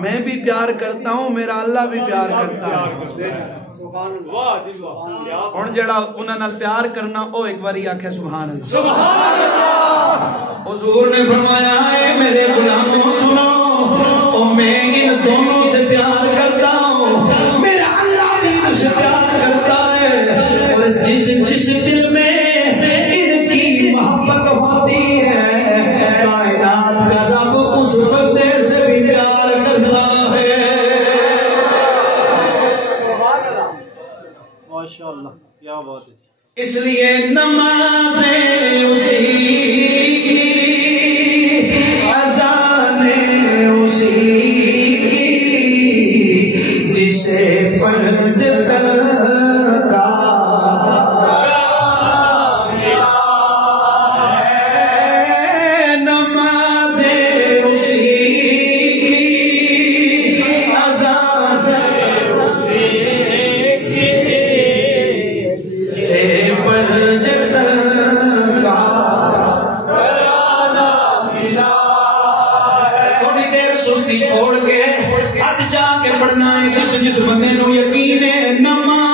میں بھی پیار کرتا ہوں میرا اللہ بھی پیار کرتا ہے. اور جڑا انہاں نال پیار کرنا او ایک باری آکھے سبحان اللہ. حضور نے فرمایا اے میرے غلاموں سنو میں ان دونوں سے پیار کرتا ہوں میرا اللہ بھی ان سے پیار کرتا ہے. اور جس دل میں ان کی محبت ہوتی ہے کائنات کا رب اس بندے سے بھی پیار کرتا ہے. ماشاءاللہ کیا بات ہے. اس لیے نمازیں اسی کی اذانیں اسی کی جسے پنجتن کا نمازیں اسی کی اذانیں اسی کی سے پنجتن کا تھوڑی دیر سستی چھوڑ کے اد جا کے پڑھنا ہے جس بندے نو یقین ہے نماز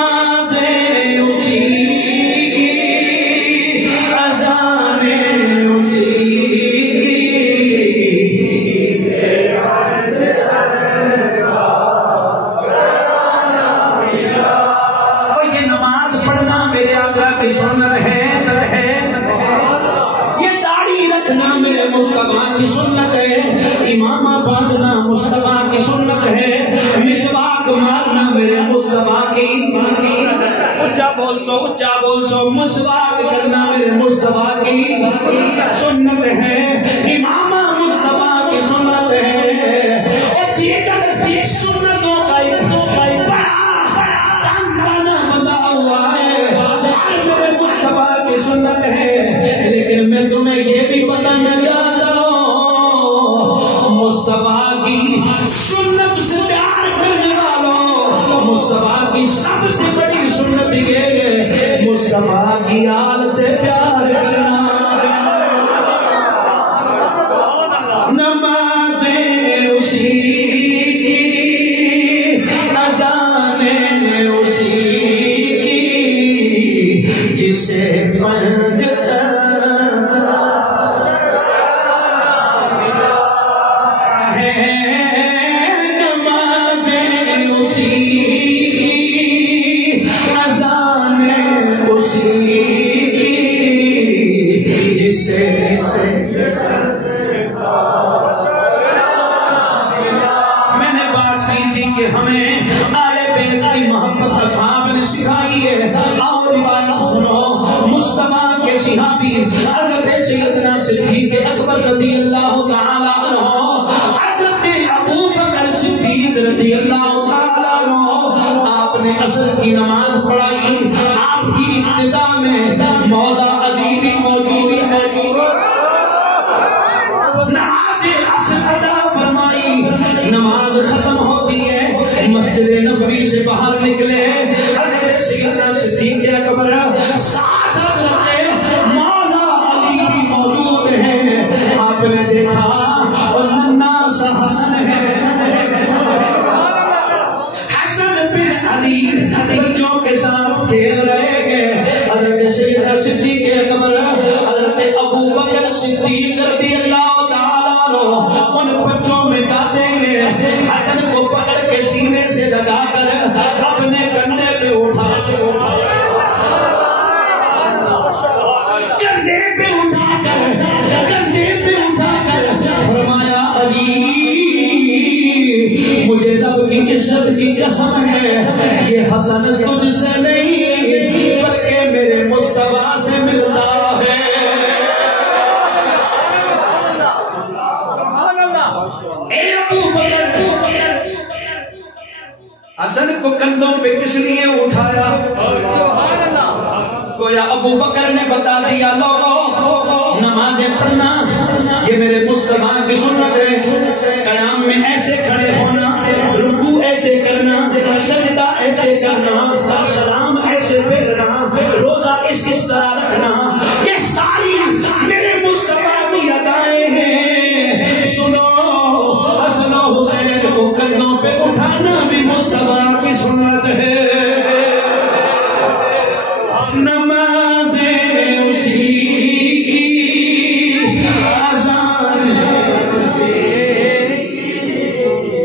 نمازیں اسی کی، اذانیں اسی کی، اور یہ نماز پڑھنا میرے آقا کی سنت ہے، یہ داڑھی رکھنا میرے مصطفیٰ کی سنت ہے، امامہ باندھنا مصطفیٰ کی سنت ہے، مسواک مارنا میرے مصطفیٰ کی، اچھا بول سو مسواک کرنا میرے مصطفیٰ کی سنت ہے، امامہ مصطفیٰ کی سنت ہے، اور دیگر سنتوں کا ایک بڑا بندہ ہوا ہے، میرے مصطفیٰ کی سنت ہے، لیکن میں تمہیں یہ بھی بتانا چاہتا ہوں مصطفیٰ کی سنت سے پیار کرنے والوں، مصطفیٰ کی سب سے بڑی سنت یہ ہے مصطفیٰ کی آل سے پیار کرنا۔ نمازیں اسی کی، اذانیں اسی کی، جسے پنجتا میں نے بات کی تھی کہ ہمیں آل بیت کی محبت اصحاب نے سکھائی ہے، اور بات سنو، مصطفیٰ کے صحابی حضرت سیدنا صدیق اکبر رضی اللہ تعالیٰ عنہ، حضرت ابو بکر صدیق رضی اللہ تعالیٰ عنہ، آپ نے عصر کی نماز پڑھائی، آپ کی ابتدا میں مولا علی بھی موجود ہے، نماز عصر ادا فرمائی، نماز ختم ہوتی ہے، مسجد نبوی سے باہر نکلے، حضرت سیدنا صدیق اکبر ساتھ حضرت مولا علی بھی موجود ہیں، آپ نے دیکھا اور ننا سا حسن ہے، حسن بن علی بچوں کے ساتھ کھیل رہے ہیں، حضرت سیدنا صدیق اکبر حضرت ابو بکر صدیق رضی اللہ تعالیٰ عنہ ان بچوں میں جاتے ہیں، حسن کو پکڑ کے سینے سے لگا کر اپنے کندھے پہ اٹھا کر فرمایا علی مجھے رب کی عزت کی قسم ہے، یہ حسن تجھ سے نہیں بلکہ میرے مصطفیٰ سے ملتا ہے۔ اے ابو بکر، حسن کو کندھوں پہ کس لیے اٹھایا؟ گویا ابو بکر نے بتا دیا لوگوں نمازیں پڑھنا یہ میرے مصطفیٰ کی سنت ہے، قیام میں ایسے کھڑے ہونا، رکوع ایسے کرنا، سجدہ ایسے کرنا، سلام ایسے پھیرنا، روزہ اس طرح رکھنا، یہ ساری میرے مصطفیٰ کی ادائیں ہیں۔ سنو حسن و حسین کو کندھوں پہ اٹھانا بھی مصطفیٰ کی سنت ہے۔ نمازیں اسی کی، اذانیں اسی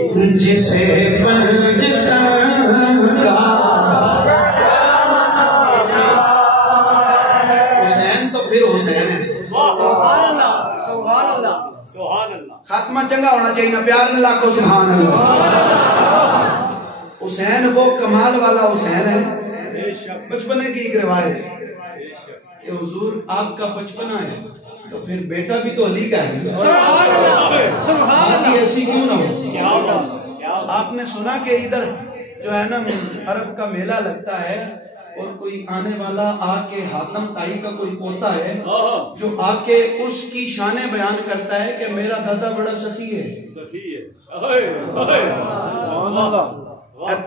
کی، جسے پنجتا کا حسین تو پھر حسین ہے۔ خاتمہ چنگا ہونا چاہیے نا، پیار نے لاکھوں سبحان اللہ۔ حسین وہ کمال والا حسین ہے۔ بچپنے کی ایک روایت ہے کہ حضور آپ کا بچپنا ہے تو پھر بیٹا بھی تو علی کا ہے، بات ایسی کیوں نہ ہو؟ آپ نے سنا کہ ادھر جو ہے نا عرب کا میلہ لگتا ہے اور کوئی آنے والا آ کے حاتم تائی کا کوئی پوتا ہے جو آ کے اس کی شان بیان کرتا ہے کہ میرا دادا بڑا سخی ہے،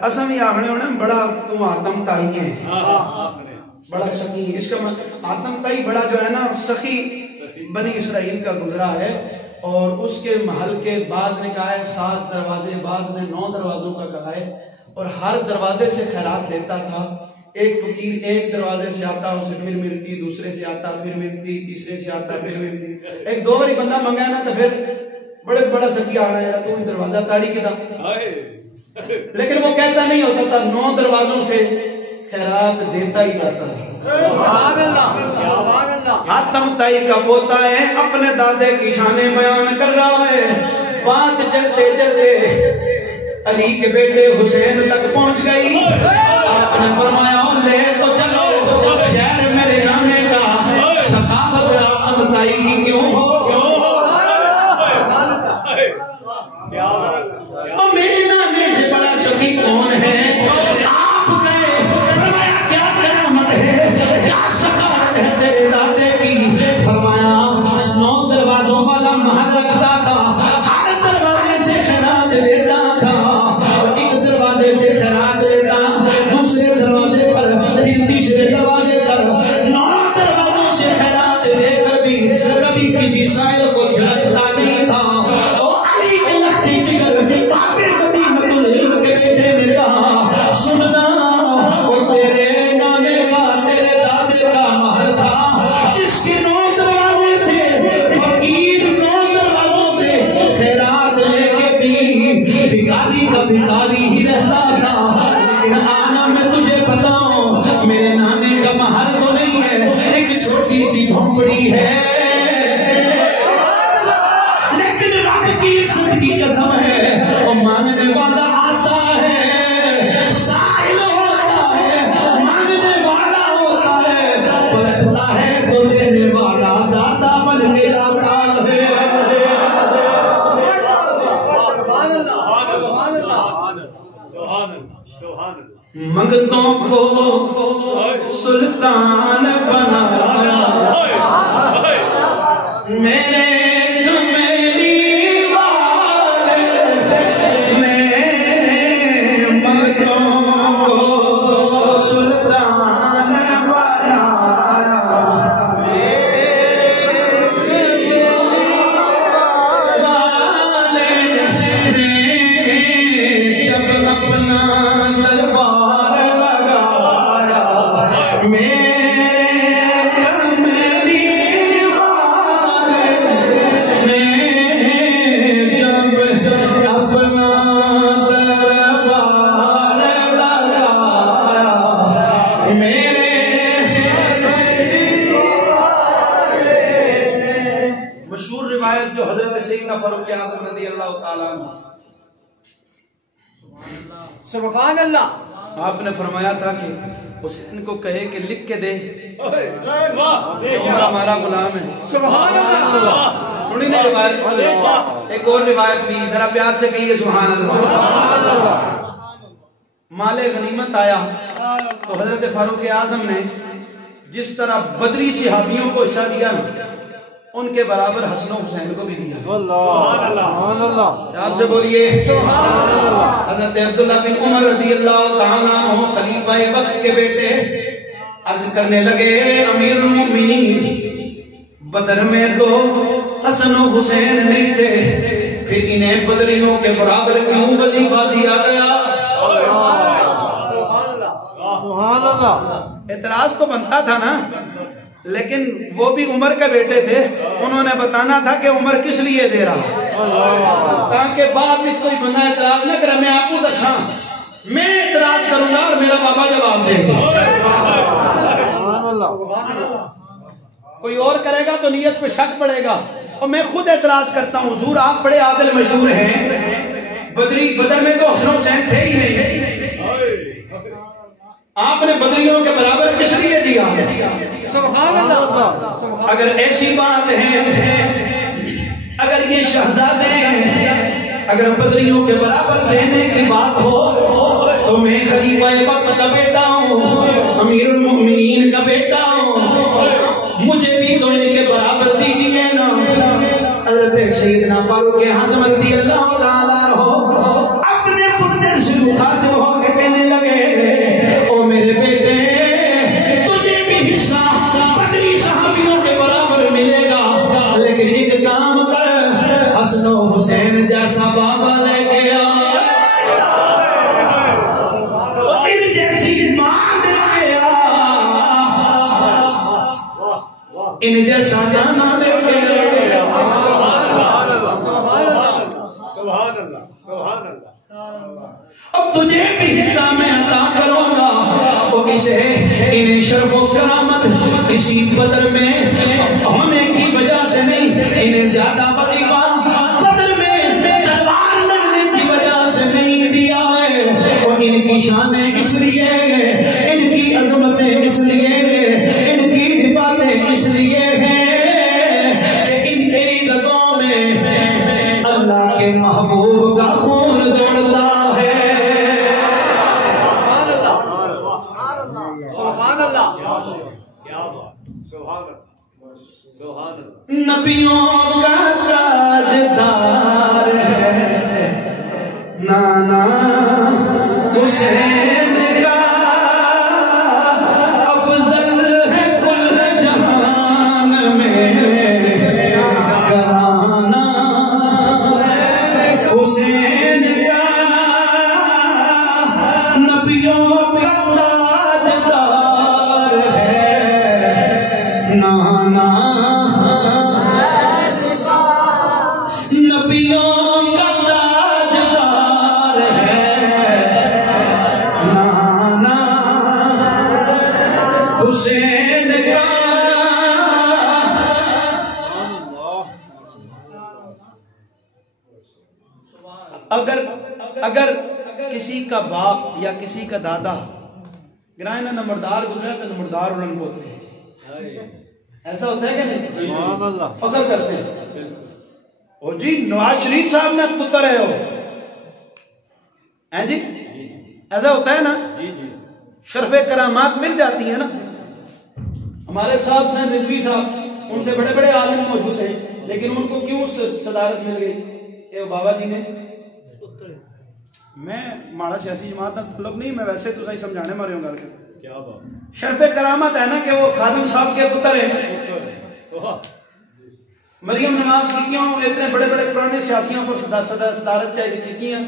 اصل یہ آخنے ہونا بڑا تو حاتم تائی ہے، بڑا سخی ہے، اس کا حاتم تائی بڑا جو ہے نا سخی بنی اسرائیل کا گزرا ہے، اور اس کے محل کے بعض نے کہا ہے 7 دروازے، بعض نے 9 دروازوں کا کہا ہے، اور ہر دروازے سے خیرات دیتا تھا. ایک فقیر ایک دروازے سے آتا, اسے پھر ملتی, دوسرے سے آتا پھر ملتی, تیسرے سے آتا پھر ملتی. ایک دو باری بندہ منگا نا تو پھر بڑے بڑا سکی آ رہا ہے تو دروازہ تاڑی کی تھا, لیکن وہ کہتا نہیں ہوتا تھا, 9 دروازوں سے خیرات دیتا ہی رہتا تھا. حاتم تائی کا پوتا ہے, اپنے دادے کی شانیں بیان کر رہا ہے. بات چلتے چلتے علی کے بیٹے حسین تک پہنچ گئی. آپ نے فرمایا لے تو چلو, شہر میرے نانے کا سخاوت حاتم تائی کی کیوں ہو. میرے نانے سے بڑا سخی کون ہے. آپ گئے, فرمایا کیا کرامت ہے, کیا سخاوت ہے تیرے دادے کی. فرمایا 9 دروازوں والا محل رکھتا تھا, ہر دروازے سے خیرات دیتا تھا. ایک دروازے سے خیرات دیتا, دوسرے دروازے پر, پھر تیسرے دروازے پر, 9 دروازوں سے خیرات دے کر بھی کبھی کسی سائل کو جھلکتا نہیں تھا. سننا اور تیرے نانے کا تیرے دادے کا محل تھا جس کے 9 دروازے تھے. فقیر 9 دروازوں سے خیرات لے کے بھی بھکاری کا بھکاری ہی رہتا تھا. لیکن آنا میں تجھے بتاؤں, میرے نانے کا محل تو نہیں ہے, ایک چھوٹی سی جھونپڑی ہے, لیکن رب کی عزت کی قسم ہے, وہ مانگنے والا آتا ہے, سائل ہوتا ہے, مانگنے والا ہوتا ہے, پلٹتا ہے تو لینے والا داتا بن کے آتا ہے. منگتوں کو سلطان بنایا, میرے سبحان اللہ, آپ نے فرمایا تھا کہ حسین کو کہے کہ لکھ کے دے, ہمارا غلام ہے. سبحان اللہ. سنی نا روایت, ایک اور روایت بھی, ذرا پیار سے کہیے سبحان اللہ. مال غنیمت آیا تو حضرت فاروق اعظم نے جس طرح بدری صحابیوں کو حصہ دیا نا, ان کے برابر حسن و حسین کو بھی دیا. سبحان اللہ. آپ سے بولیے حضرت عبداللہ بن عمر رضی اللہ تعالیٰ عنہ خلیفہ وقت کے بیٹے عرض کرنے لگے, امیر المؤمنین بدر میں تو حسن و حسین نہیں تھے, پھر انہیں بدریوں کے برابر کیوں وظیفہ دیا گیا. سبحان اللہ. اعتراض تو بنتا تھا نا, لیکن وہ بھی عمر کے بیٹے تھے, انہوں نے بتانا تھا کہ عمر کس لیے دے رہا, تاکہ بعد میں کوئی بندہ اعتراض نہ کرے. میں آپ کو دساں, میں اعتراض کروں گا اور میرا بابا جواب دے گا. کوئی اور کرے گا تو نیت پہ شک پڑے گا, اور میں خود اعتراض کرتا ہوں. حضور آپ بڑے عادل مشہور ہیں, بدر میں تو حسن حسین تھے ہی نہیں, آپ نے بدریوں کے برابر کس لیے دیا. سبحان اللہ. اگر ایسی بات ہے, اگر یہ شہزادے ہیں, اگر بدریوں کے برابر دینے کی بات ہو تو میں خلیفہ وقت کا بیٹا ہوں, امیر المؤمنین کا بیٹا ہوں, مجھے بھی تو ان کے برابر دیجیے نا. حضرت سیدنا فاروق اعظم رضی اللہ تعالیٰ عنہ اپنے پتر سے مخاطب ہو کے کہنے لگے, او میرے بیٹے, تجھے بھی حصہ بدری صحابیوں کے برابر ملے گا, لیکن ایک کام کر, حسن و حسین جیسا بابا لے کے آ. ان جیسا جانا لے کے سبحان اللہ سبحان اللہ اب تجھے بھی حصہ میں عطا کروں گا وہ اسے انہیں شرف و کرامت کسی بدر میں ہونے کی وجہ سے نہیں انہیں زیادہ وظیفہ بدر میں تلوار لڑنے کی وجہ سے نہیں دیا ہے وہ ان کی شانیں اس لیے ان کی عظمتیں اس لیے ان کی باتیں اس لیے ہیں کہ ان کے رگوں میں اللہ کے محبوب کا خون دوڑتا ہے سبحان اللہ کیا بات سبحان اللہ سبحان اللہ نبیوں کا تاجدار ہے نانا حسین کا افضل ہے کل جہان میں گرانا حسین کا نبیوں کا تاجدار ہے نانا نبیوں کا تاجدار ہے نانا حسین کا اگر کسی کا باپ یا کسی کا دادا گرائے نہ نمبردار گزرا تو نمبردار انہوں بولتے ہیں ایسا ہوتا ہے کہ نہیں سبحان اللہ فخر کرتے ہیں او جی نواز شریف صاحب نے پتر ہے ہو جی ایسا ہوتا ہے نا جی جی شرف کرامات مل جاتی ہیں نا ہمارے صاحب سے رضوی صاحب ان سے بڑے بڑے عالم موجود ہیں لیکن ان کو کیوں صدارت مل گئی اے بابا جی نے میں ماڑا سیاسی جماعت کا تعلق نہیں میں ویسے تو صحیح سمجھانے مارے ہوں گا کیا بات شرف کرامت ہے نا کہ وہ خادم صاحب کے پتر ہیں مریم نواز کی کیوں اتنے بڑے بڑے پرانے سیاسیوں کو صدارت چاہیے کی ہیں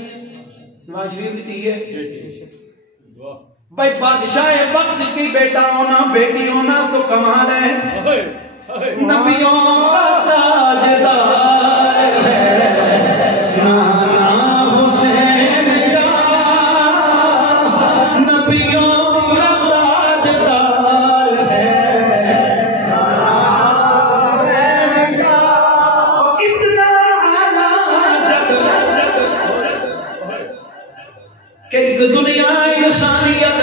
نواز شریف دی ہے بھائی بادشاہ وقت کی بیٹا ہونا بیٹی ہونا تو کمال ہے نبیوں کا تاجدار ہے نانا حسین کا نبیوں کا تاجدار ہے اتنا کہ ایک دنیا انسانیت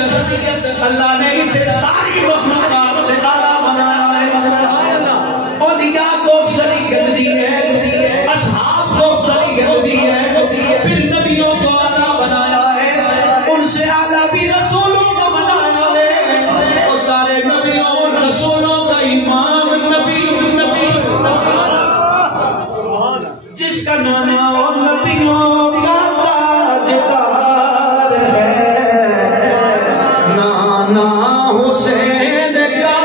اللہ نے اسے ساری مخلوقات سے اعلیٰ بنایا ہے اولیاء کو افضلیت دی ہے اصحاب کو افضلیت دی ہے پھر نبیوں کو اعلیٰ بنایا ہے ان سے اعلیٰ بھی رسولوں کو بنایا ہے اور سارے نبیوں اور رسولوں کا امام نبی جس کا نام اور نبیوں کا تاجدار ہے نانا حسین کا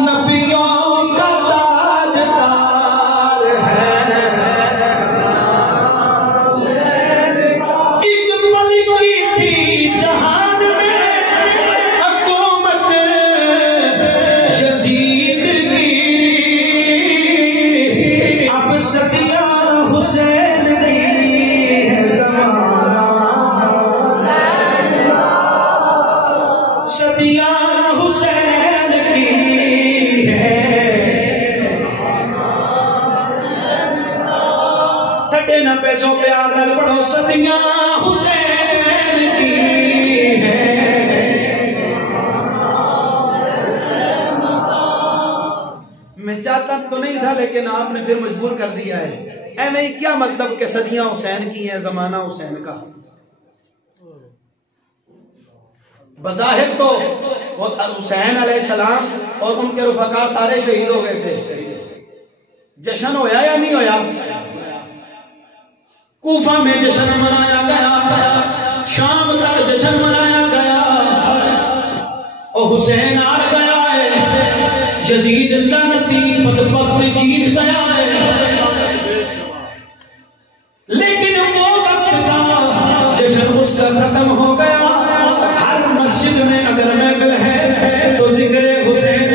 نبیوں کا تاجدار ہے ایک ملک کی تھی جہان میں حکومت یزید کی اب صدیاں حسین کی ہے زمانہ صدیاں حسین کی ہے تھڈے نہ پیسوں پیار نہ پڑھو صدیاں حسین کی ہے میں چاہتا تو نہیں تھا لیکن آپ نے پھر مجبور کر دیا ہے اے میں کیا مطلب کہ صدیاں حسین کی ہیں زمانہ حسین کا بظاہر تو حسین علیہ السلام اور ان کے رفقا سارے شہید ہو گئے تھے جشن ہویا یا نہیں ہویا کوفہ میں جشن منایا گیا شام تک جشن منایا گیا اور حسین آ گیا ہے یزید لعنتی بدبخت جیت گیا ہے لیکن وہ وقت تھا جشن اس کا ختم ہو گیا ہر مسجد میں اگر محفل ہے تو ذکر حسین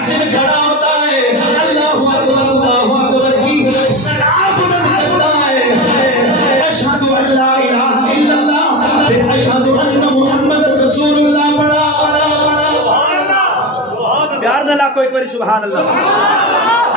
محسن کھڑا ہوتا ہے اللہ اکبر کی صدا بلند کرتا ہے اشہد ان لا الہ الا اللہ پھر اشہد ان محمد رسول اللہ پڑھا پیار نہ لاکھو ایک باری سبحان اللہ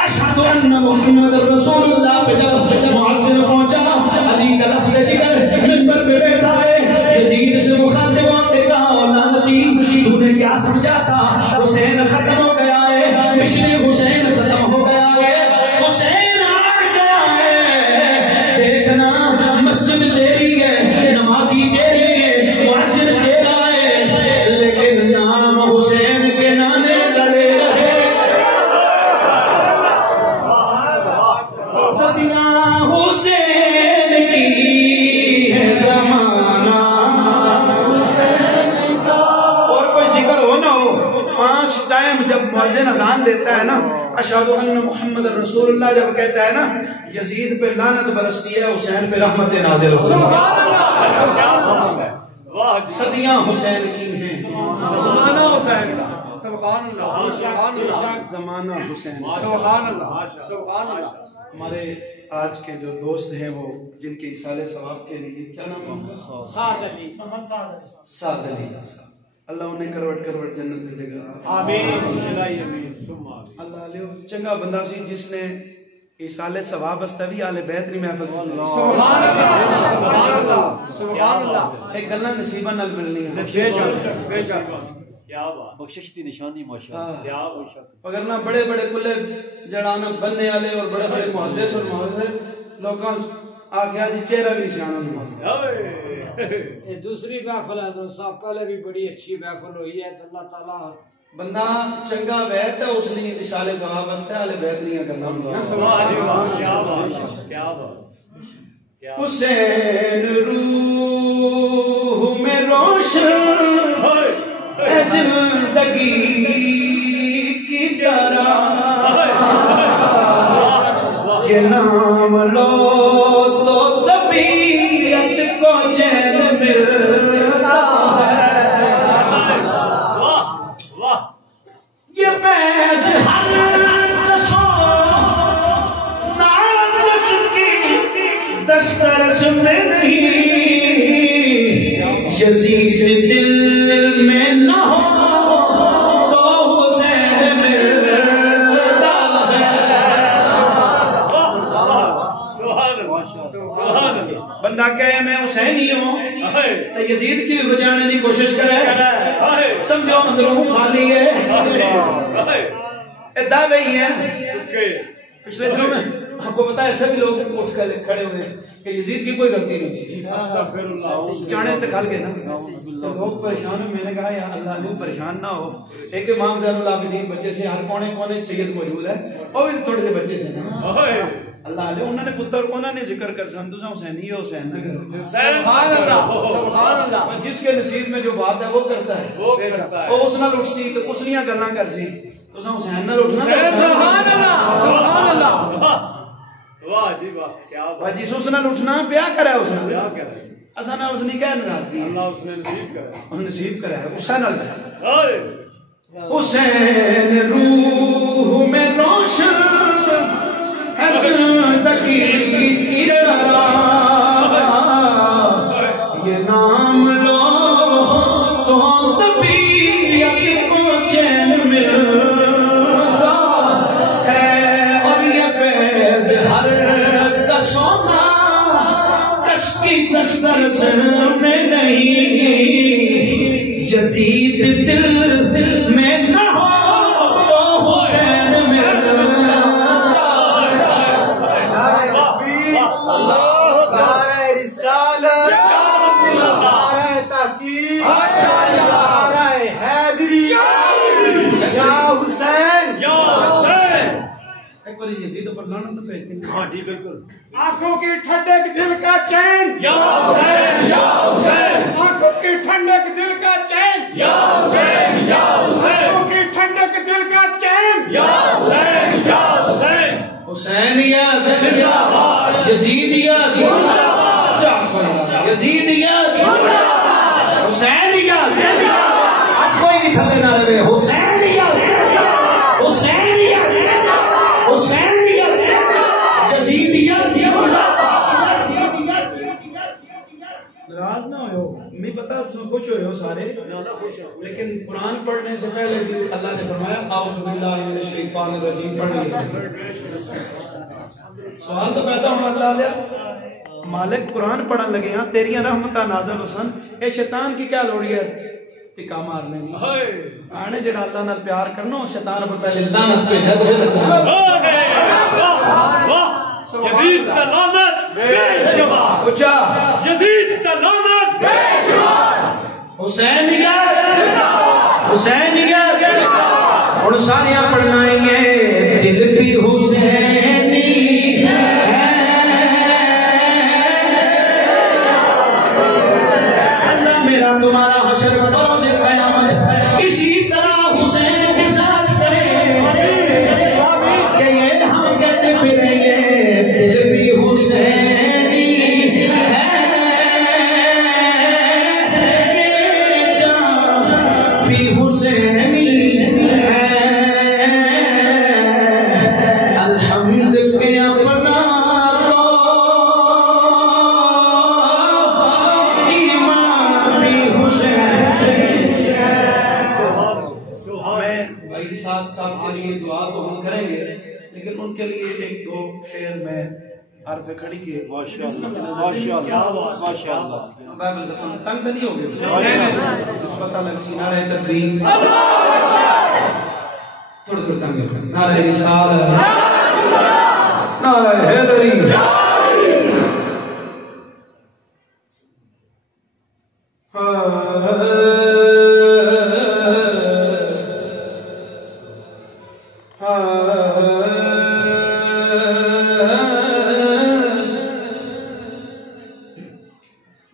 اشہد ان محمد رسول اللہ پہ جب معزن پہنچا علی کا لفظ جگر منبر پہ بیٹھا ہے یزید سے مخاطب ہوتے کہا لعنتی تو نے کیا سمجھا تھا حسین ختم ہو گیا ہے مشن حسین ختم ہو گیا ہے حسین آ گیا ہے دیکھنا مسجد تیری ہے نمازی تیری ہے معزن تیرا ہے لیکن نام حسین کے نانے ڈلے رہے صدیاں حسین کی ہے زمانہ اور کوئی ذکر ہو نہ ہو 5 ٹائم جب مؤذن اذان دیتا ہے نا اشہد ان محمد رسول اللہ جب کہتا ہے نا یزید پہ لعنت برستی ہے حسین پہ رحمت نازل ہوتی ہے صدیاں حسین کی ہیں زمانہ حسین کا سبحان اللہ سبحان اللہ زمانہ حسین سبحان اللہ سبحان اللہ ہمارے آج کے جو دوست ہیں وہ جن کے اصال ثواب کے لیے کیا نام ہے سعد علی اللہ انہیں کروٹ کروٹ جنت میں دے گا اللہ علیہ چنگا بندہ سی جس نے اصال ثواب استوی آل بیت ری محفل سبحان اللہ سبحان اللہ ایک گلہ نصیبہ نل ملنی ہے بے شک بے شک کیا بات بخششتی نشانی ماشاءاللہ کیا بخشت اگرنا بڑے بڑے کلے جڑانا بننے والے اور بڑے بڑے محدث اور محدث لوگاں آگیا جی چہرہ بھی نشانہ نہیں یہ دوسری محفل ہے حضرت صاحب پہلے بھی بڑی اچھی محفل ہوئی ہے تو اللہ تعالیٰ بندہ چنگا بیت ہے اس لیے اصال ثواب واسطے آل بیت نہیں کرنا واہ کیا بات کیا بات حسین روح میں روشن اے زندگی کی طرح یہ نام لو تو طبیعت کو چین ملتا ہے یہ پیش ہر قصو ناقص کی دسترس میں نہیں یزید دل میں نہ ہو تو حسین ملتا ہے بندہ کہے میں حسینی ہوں تو یزید کی بھی بچانے کی کوشش کرے سمجھو اندروں خالی ہے دعوے ہی ہے پچھلے دنوں میں آپ کو پتا ہے ایسے بھی لوگ اٹھ کر کھڑے ہوئے کہ یزید کی کوئی غلطی نہیں تھی چانے سے کھل گئے نا تو لوگ پریشان ہوئے میں نے کہا یا اللہ علیہ پریشان نہ ہو ایک امام زین العابدین بچے سے ہر کونے کونے سید موجود ہے اور بھی تھوڑے سے بچے سے نا اللہ علیہ انہوں نے پتر کو انہوں نے ذکر کر سمدوسا حسینی ہے حسین نہ کر سبحان اللہ سبحان اللہ جس کے نصیب میں جو بات ہے وہ کرتا ہے وہ اس نہ لٹ سی تو اس نیاں کرنا کر سی تو حسین نہ لٹنا سبحان اللہ سبحان اللہ واہ جی واہ کیا بات جس اس نہ لٹنا بیاہ کرا ہے اس نے کیا کہہ رہے اسا نہ اس نے کہہ ناراضگی اللہ اس نے نصیب کرا اور نصیب کرا ہے اس نہ ہائے حسین روح میں روشن ہے زندگی کی طرح یہ نام لو تو طبیعت کو چین ملتا ہے اور یہ فیض ہر کسونا کس کی دسترس میں نہیں یزید دل میں نہ ہو تو حسین یزید پر لعنت بھیج کے ہاں جی بالکل آنکھوں کی ٹھنڈک دل کا چین یا حسین یا حسین آنکھوں کی ٹھنڈک دل کا چین یا حسین یا حسین آنکھوں کی ٹھنڈک دل کا چین یا حسین یا حسین حسینیت یزیدیت یزیدیت حسینیت آج کوئی بھی تھلے نہ رہے حسینیت سارے لیکن قرآن پڑھنے سے پہلے بھی اللہ نے فرمایا اعوذ باللہ من الشیطان الرجیم پڑھ لیا. سوال تو پیدا ہونا اللہ علیہ مالک قرآن پڑھن لگے ہاں تیریاں رحمتہ نازل حسن اے شیطان کی کیا لوڑی ہے ٹکا مارنے نہیں آنے جڑا اللہ نال پیار کرنا شیطان پر پہلے لعنت پہ جد یزید کا لعنت بے شمار اچھا یزید کا لعنت بے شمار حسین اور ساریاں پڑھنا ہے دل بھی حسینی اللہ میرا تمہارا حشر بروز قیامت اسی طرح حسین کے ساتھ کرے کہ یہ ہم کہتے پھریں گے دل بھی حسینی بھی حسینی الحمد کے اپنا تو ایمان بھی حسین. ہمیں بھائی ساتھ کے لیے دعا تو ہم کریں گے لیکن ان کے لیے ایک دو شعر میں حرف کھڑی کے ماشاءاللہ تنگ نہیں ہو گئے اس پتہ لگ سی نعرہ تکبیر تھوڑا تنگ ہو گئے نعرہ رسالت نعرہ حیدری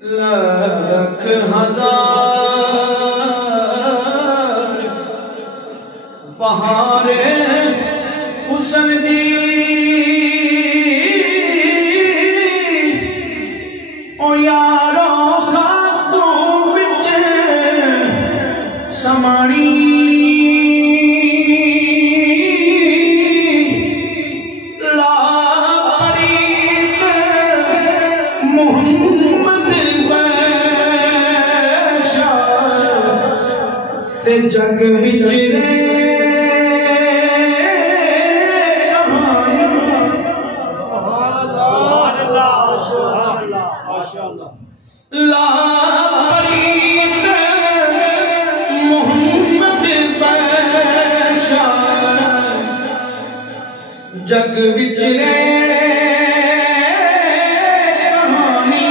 لاکھ ہزار بہارے حسن دی او یارو خاکوں وچ سماڑی جگ وچرے لا پریت محمد پہچان جگ وچرے کہانی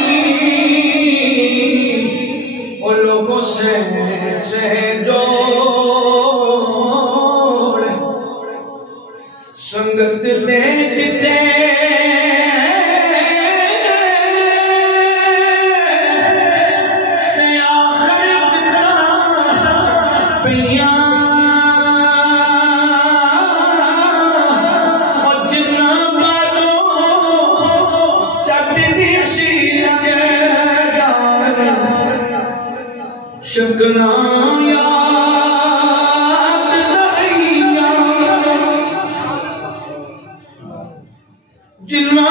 اور لوگوں سے جوڑ سنگت دے جتے شکنا یاد نہیں جنہ